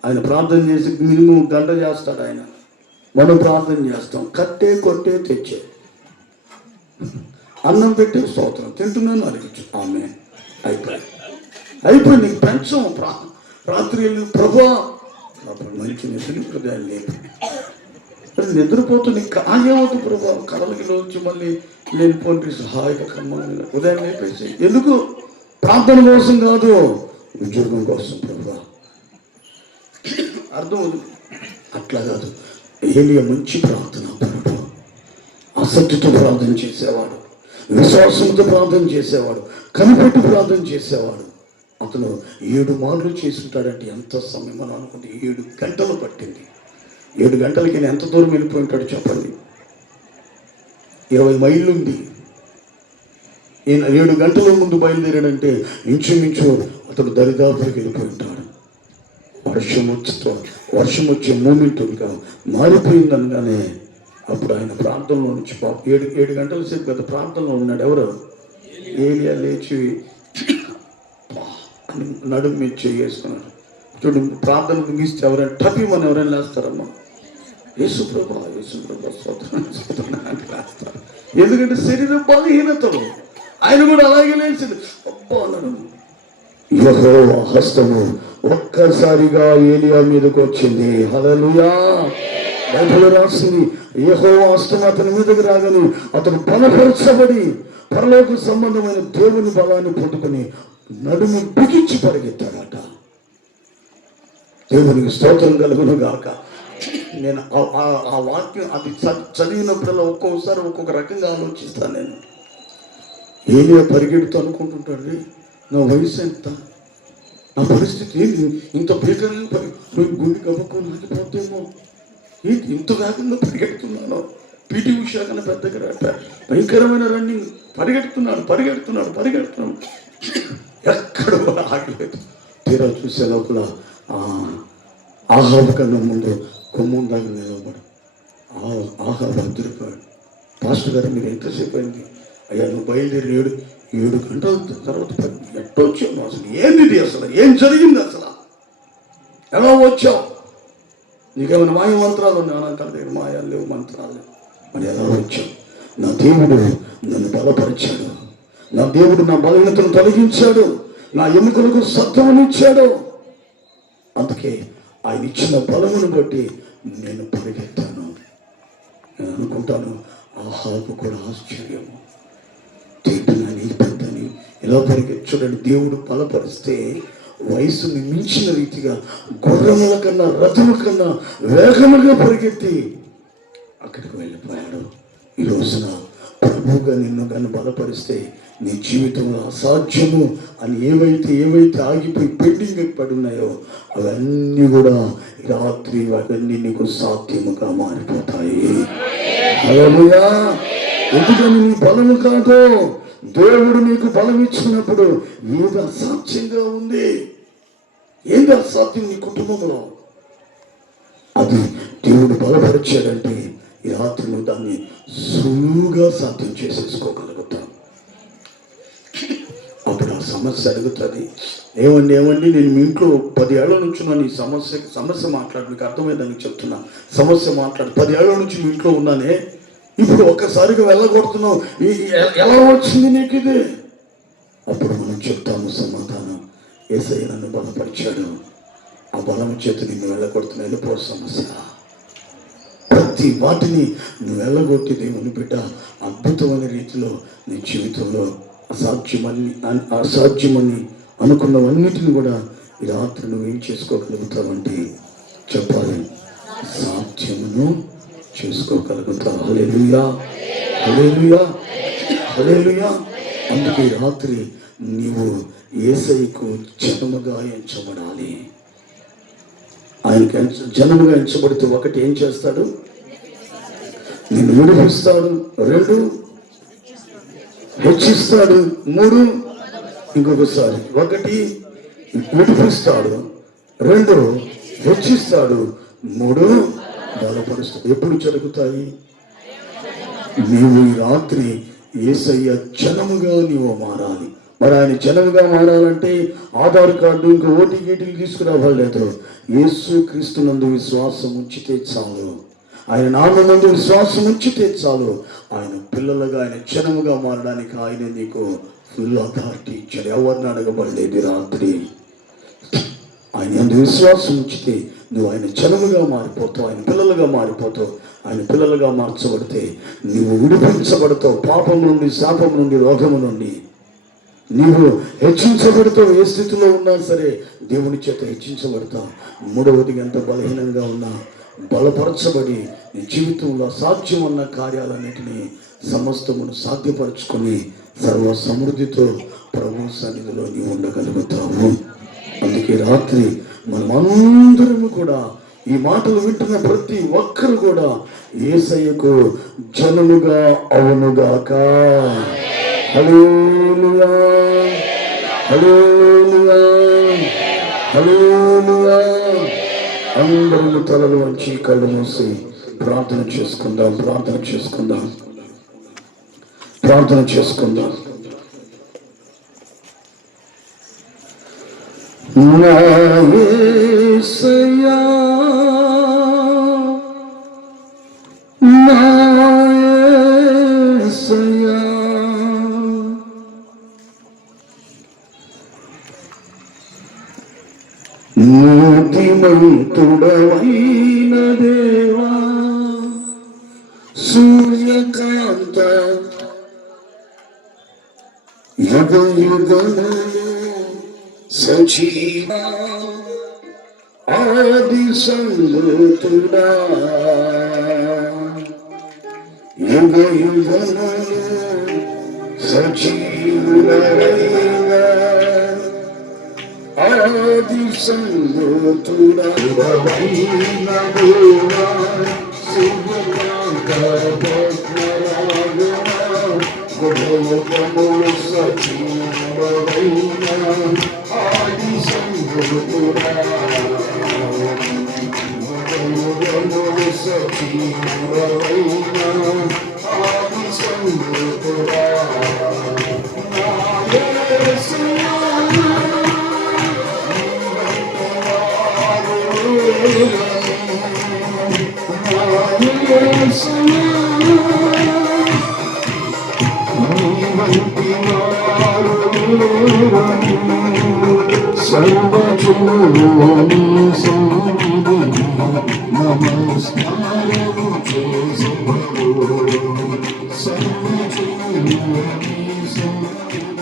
ఆయన ప్రార్థన చేసి మినిమం 1 గంట చేస్తాడు. ఆయన మనం ప్రార్థన చేస్తాం, కట్టే కొట్టే తెచ్చే, అన్నం పెట్టే స్తోత్రం, తింటున్నాను అరిగించు, ఆమె అయిపోయి నీకు పెంచం. రాత్రి ప్రభా మంచి నిద్రపోయాను లేదు, నిద్రపోతూ నీకు కాయేవద్దు ప్రభా, కళలకి వచ్చి మళ్ళీ లేనిపోయి హాయిగా కమ్మాలి ఉదయం లేపేసి. ఎందుకు? ప్రార్థన కోసం కాదు, ఉద్యోగం కోసం ప్రభా. అర్థం అట్లా కాదు. ఏలియా మంచి ప్రార్థన పరుడు, ఆసక్తితో ప్రార్థన చేసేవాడు, విశ్వాసంతో ప్రార్థన చేసేవాడు, కనిపెట్టి ప్రార్థన చేసేవాడు. అతను 7 మార్లు చేసి ఉంటాడంటే ఎంత సమయం అని అనుకుంటే 7 గంటలు పట్టింది. 7 గంటలకి ఎంత దూరం వెళ్ళిపోయి ఉంటాడు చెప్పండి? 20 మైళ్ళు ఉంది. ఈయన 7 గంటల ముందు బయలుదేరాడంటే ఇంచుమించు అతడు దరిదాపులకు వెళ్ళిపోయి ఉంటాడు. వర్షం వచ్చే మూమెంట్గా మారిపోయింది అనగానే అప్పుడు ఆయన ప్రాంతంలో నుంచి ఏడు గంటల సేపు గత ప్రాంతంలో ఉన్నాడు. ఎవరు? ఏలియా లేచి నడుము మీద చేసుకున్నాడు. చూడు, ప్రార్థన ముగిస్తే ఎవరైనా టపిమని ఎవరైనా లేస్తారమ్మా? యేసుప్రభా లేస్తారు. ఎందుకంటే శరీరం బలహీనతలు. ఆయన కూడా అలాగే లేచింది. అబ్బా అన్నాడు. యెహోవా హస్తము ఒక్కసారిగా ఏలియా మీదకి వచ్చింది. హల్లెలూయా. బైబిల్ రాసింది, యెహోవా హస్తం అతని మీదకి రాగానే అతను బలపరచబడి పరలోక సంబంధమైన దేవుని బలాన్ని పొందుకొని నడుము బిగించి పరిగెత్తాడట. దేవునికి స్తోత్రం కలుగును గాక. నేను ఆ వాక్యం అది చదివినప్పుడల్లా ఒక్కొక్కసారి ఒక్కొక్క రకంగా ఆలోచిస్తాను. నేను ఏలియా పరిగెడుతూ అనుకుంటుంటాడు, నా వయసు ఎంత, నా పరిస్థితి ఇంత భీకరంగా గుండె కవ్వుకొని ఆగిపోతేమో, ఇంత వేగంగా పరిగెడుతున్నాను. పీటీ ఉషా కన్నా పెద్దగా భయంకరమైన రన్నింగ్ పరిగెడుతున్నాడు ఎక్కడ కూడా ఆగలేదు. తీరా చూసే లోపల ఆహాబు కన్నా ముందు కొమ్ము దాకా నిలబడి ఆహాబు అద్దరిపోయాడు. పాస్టర్ గారు, మీరు ఎంతసేపు అయింది? అయ్యా, నువ్వు బయలుదేరి 7 గంటల తర్వాత ఎట్టొచ్చావు? అసలు ఏంది, అసలు ఏం జరిగింది, అసలు ఎలా వచ్చావు? నీకేమైనా మాయ మంత్రాలు ఉన్నాయి? నా దగ్గర మాయాలు లేవు, మంత్రాలు లేవు. మరి ఎలా వచ్చావు? నా దేవుడు నన్ను బలపరిచాడు. నా దేవుడు నా బలహీనతను తొలగించాడు. నా ఎముకలకు సత్వమునిచ్చాడు. అందుకే ఆయన ఇచ్చిన బలమును బట్టి నేను పరిగెత్తాను. నేను అనుకుంటాను, ఆహాబు కూడా ఆశ్చర్యము, తీర్థనని పెద్దని ఇలా పరిగెత్తుడండి. దేవుడు బలపరిస్తే వయసుని మించిన రీతిగా గుర్రముల కన్నా రథముల కన్నా వేగముగా పరిగెత్తి అక్కడికి వెళ్ళిపోయాడు. ఈ రోజున ప్రభువుగా నిన్ను కానీ బలపరిస్తే నీ జీవితంలో అసాధ్యము అని ఏవైతే ఆగిపోయి పెండింగ్ పడి ఉన్నాయో అవన్నీ కూడా రాత్రి అవన్నీ నీకు సాధ్యముగా మారిపోతాయి. హల్లెలూయా. ఎందుకని నీ బలము కాదు, దేవుడు నీకు బలం ఇచ్చినప్పుడు ఏది అసాధ్యంగా ఉంది, ఏది అసాధ్యం నీ కుటుంబంలో, అది దేవుడు బలపరిచాడంటే ఈ రాత్రి నువ్వు దాన్ని సులువుగా సాధ్యం చేసేసుకోగలుగుతావు. అప్పుడు ఆ సమస్య అడుగుతుంది, ఏమండి నేను మీ ఇంట్లో 10 ఏళ్ల నుంచి ఉన్నాను. ఈ సమస్య మాట్లాడు, మీకు అర్థమైందని చెప్తున్నా. సమస్య మాట్లాడు, 10 ఏళ్ల నుంచి మీ ఇంట్లో ఉన్నానే, ఇప్పుడు ఒక్కసారిగా వెళ్ళగొడుతున్నావు, ఎలా వచ్చింది నీకు ఇది? అప్పుడు మనం చెప్తాము సమాధానం, యేసయ్య నన్ను బలపరిచాడు, ఆ బలం చేతి నిన్ను వెళ్ళగొడుతున్నా. వెళ్ళిపో సమస్య. ప్రతి వాటిని నువ్వు వెళ్ళగొట్టి దేవుని బిడ్డ అద్భుతమైన రీతిలో నీ జీవితంలో అసాధ్యమని అనుకున్నవన్నిటిని కూడా ఈ రాత్రి నువ్వేం చేసుకోగలుగుతావంటే చెప్పాలి, సాధ్యమును చేసుకోగలుగుతావు. హల్లెలూయా, హల్లెలూయా, హల్లెలూయా. అందుకే రాత్రి నీవు యేసయ్యకు జనముగా ఎంచబడాలి. ఆయనకి జనముగా ఎంచబడితే ఒకటి ఏం చేస్తాడు? నిన్ను విడిపిస్తాడు. 2 హెచ్చిస్తాడు. 3 ఇంకొకసారి 1 విడిపిస్తాడు, 2 హెచ్చిస్తాడు, 3 బలపరుస్తాడు. ఎప్పుడు జరుగుతాయి? నీవు ఈ రాత్రి యేసయ్య జనముగా నీవు మారాలి. మరి ఆయన జనముగా మారాలంటే ఆధార్ కార్డు ఇంకా ఓటీగీటీలు తీసుకురావలేదు. యేసు క్రీస్తునందు విశ్వాసం ఉంచితే చాలు, ఆయన నామమునందు విశ్వాసం ఉంచితే చాలు. ఆయన పిల్లలుగా, ఆయన జనముగా మారడానికి ఆయన నీకు ఫుల్ అథారిటీ ఇచ్చాడు. ఎవరిని అడగబడలేదు. రాత్రి ఆయన యందు విశ్వాసం ఉంచితే నువ్వు ఆయన జనముగా మారిపోతావు, ఆయన పిల్లలుగా మారిపోతావు. ఆయన పిల్లలుగా మార్చబడితే నువ్వు విడిపించబడతావు పాపం నుండి, శాపం నుండి, రోగము నుండి. నీవు హెచ్చించబడతావు. ఏ స్థితిలో ఉన్నా సరే దేవుని చేత హెచ్చించబడతావు. 3వది, ఎంత బలహీనంగా ఉన్నా బలపరచబడి నీ జీవితంలో అసాధ్యమన్న కార్యాలన్నిటినీ సమస్తమును సాధ్యపరచుకొని సర్వ సమృద్ధితో ప్రభు సన్నిధిలో నీవు ఉండగలుగుతావు. అందుకే రాత్రి మనమందరము కూడా ఈ మాటలు వింటున్న ప్రతి ఒక్కరు కూడా యేసయ్యకు జనముగా అవునుగాక. హల్లెలూయా, హల్లెలూయా, హల్లెలూయా. అందరూ తలలు వంచి కళ్ళు మూసి ప్రార్థన చేసుకుందాం. నా యేసయ్యా, నా యేసయ్యా, నీతిమంతుడవైన దేవా, సూర్యకాంత యుగ యుగములు సజీవా, ఆది సంగతుడా, యుగ యుగములు సజీవుడైన ఆది సంగతుడా, యుగమైన దేవా, సూర్యకాంత భద్రరాగమా, యుగములు సజీవుడైన ఆది సంగతుడా, యుగములు సజీవుడైన ఆది సంగతుడా, నా యేసయ్యా, సర్వజనులని సన్నిధిని నమస్కారము చేసెదరు. సర్వజనులని సన్నిధిని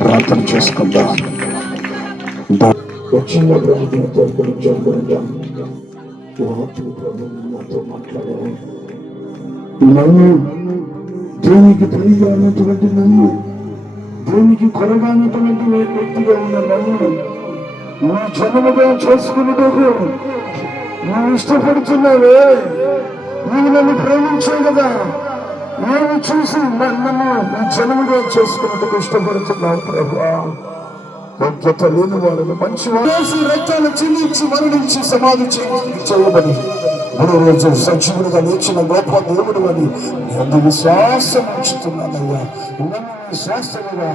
ప్రార్థన చేసుకుందాం. వచ్చిన ప్రార్థనతో కూర్చోకుందాం. నాతో మాట్లాడారు. నన్ను దేవునికి పనిగా ఉన్నటువంటి నన్ను, దేవునికి కొరగా ఉన్నటువంటి వ్యక్తిగా ఉన్న నన్ను నీ జన్మగా చేసుకునేటకు నువ్వు ఇష్టపడుతున్నావే. నువ్వు నన్ను ప్రేమించావు కదా, నేను చూసి నన్ను నీ జన్మగా చేసుకునేటకు ఇష్టపడుతున్నావు ప్రభువా. యోగ్యత లేని వారిని మంచి రక్తాలు చెల్లించి మరణించి సమాధి చేయబడి మూడో రోజు సజీవులుగా లేచిన గొప్ప దేవుడు అని విశ్వాసం ఉంచుతున్నానయ్యా. విశ్వాసముగా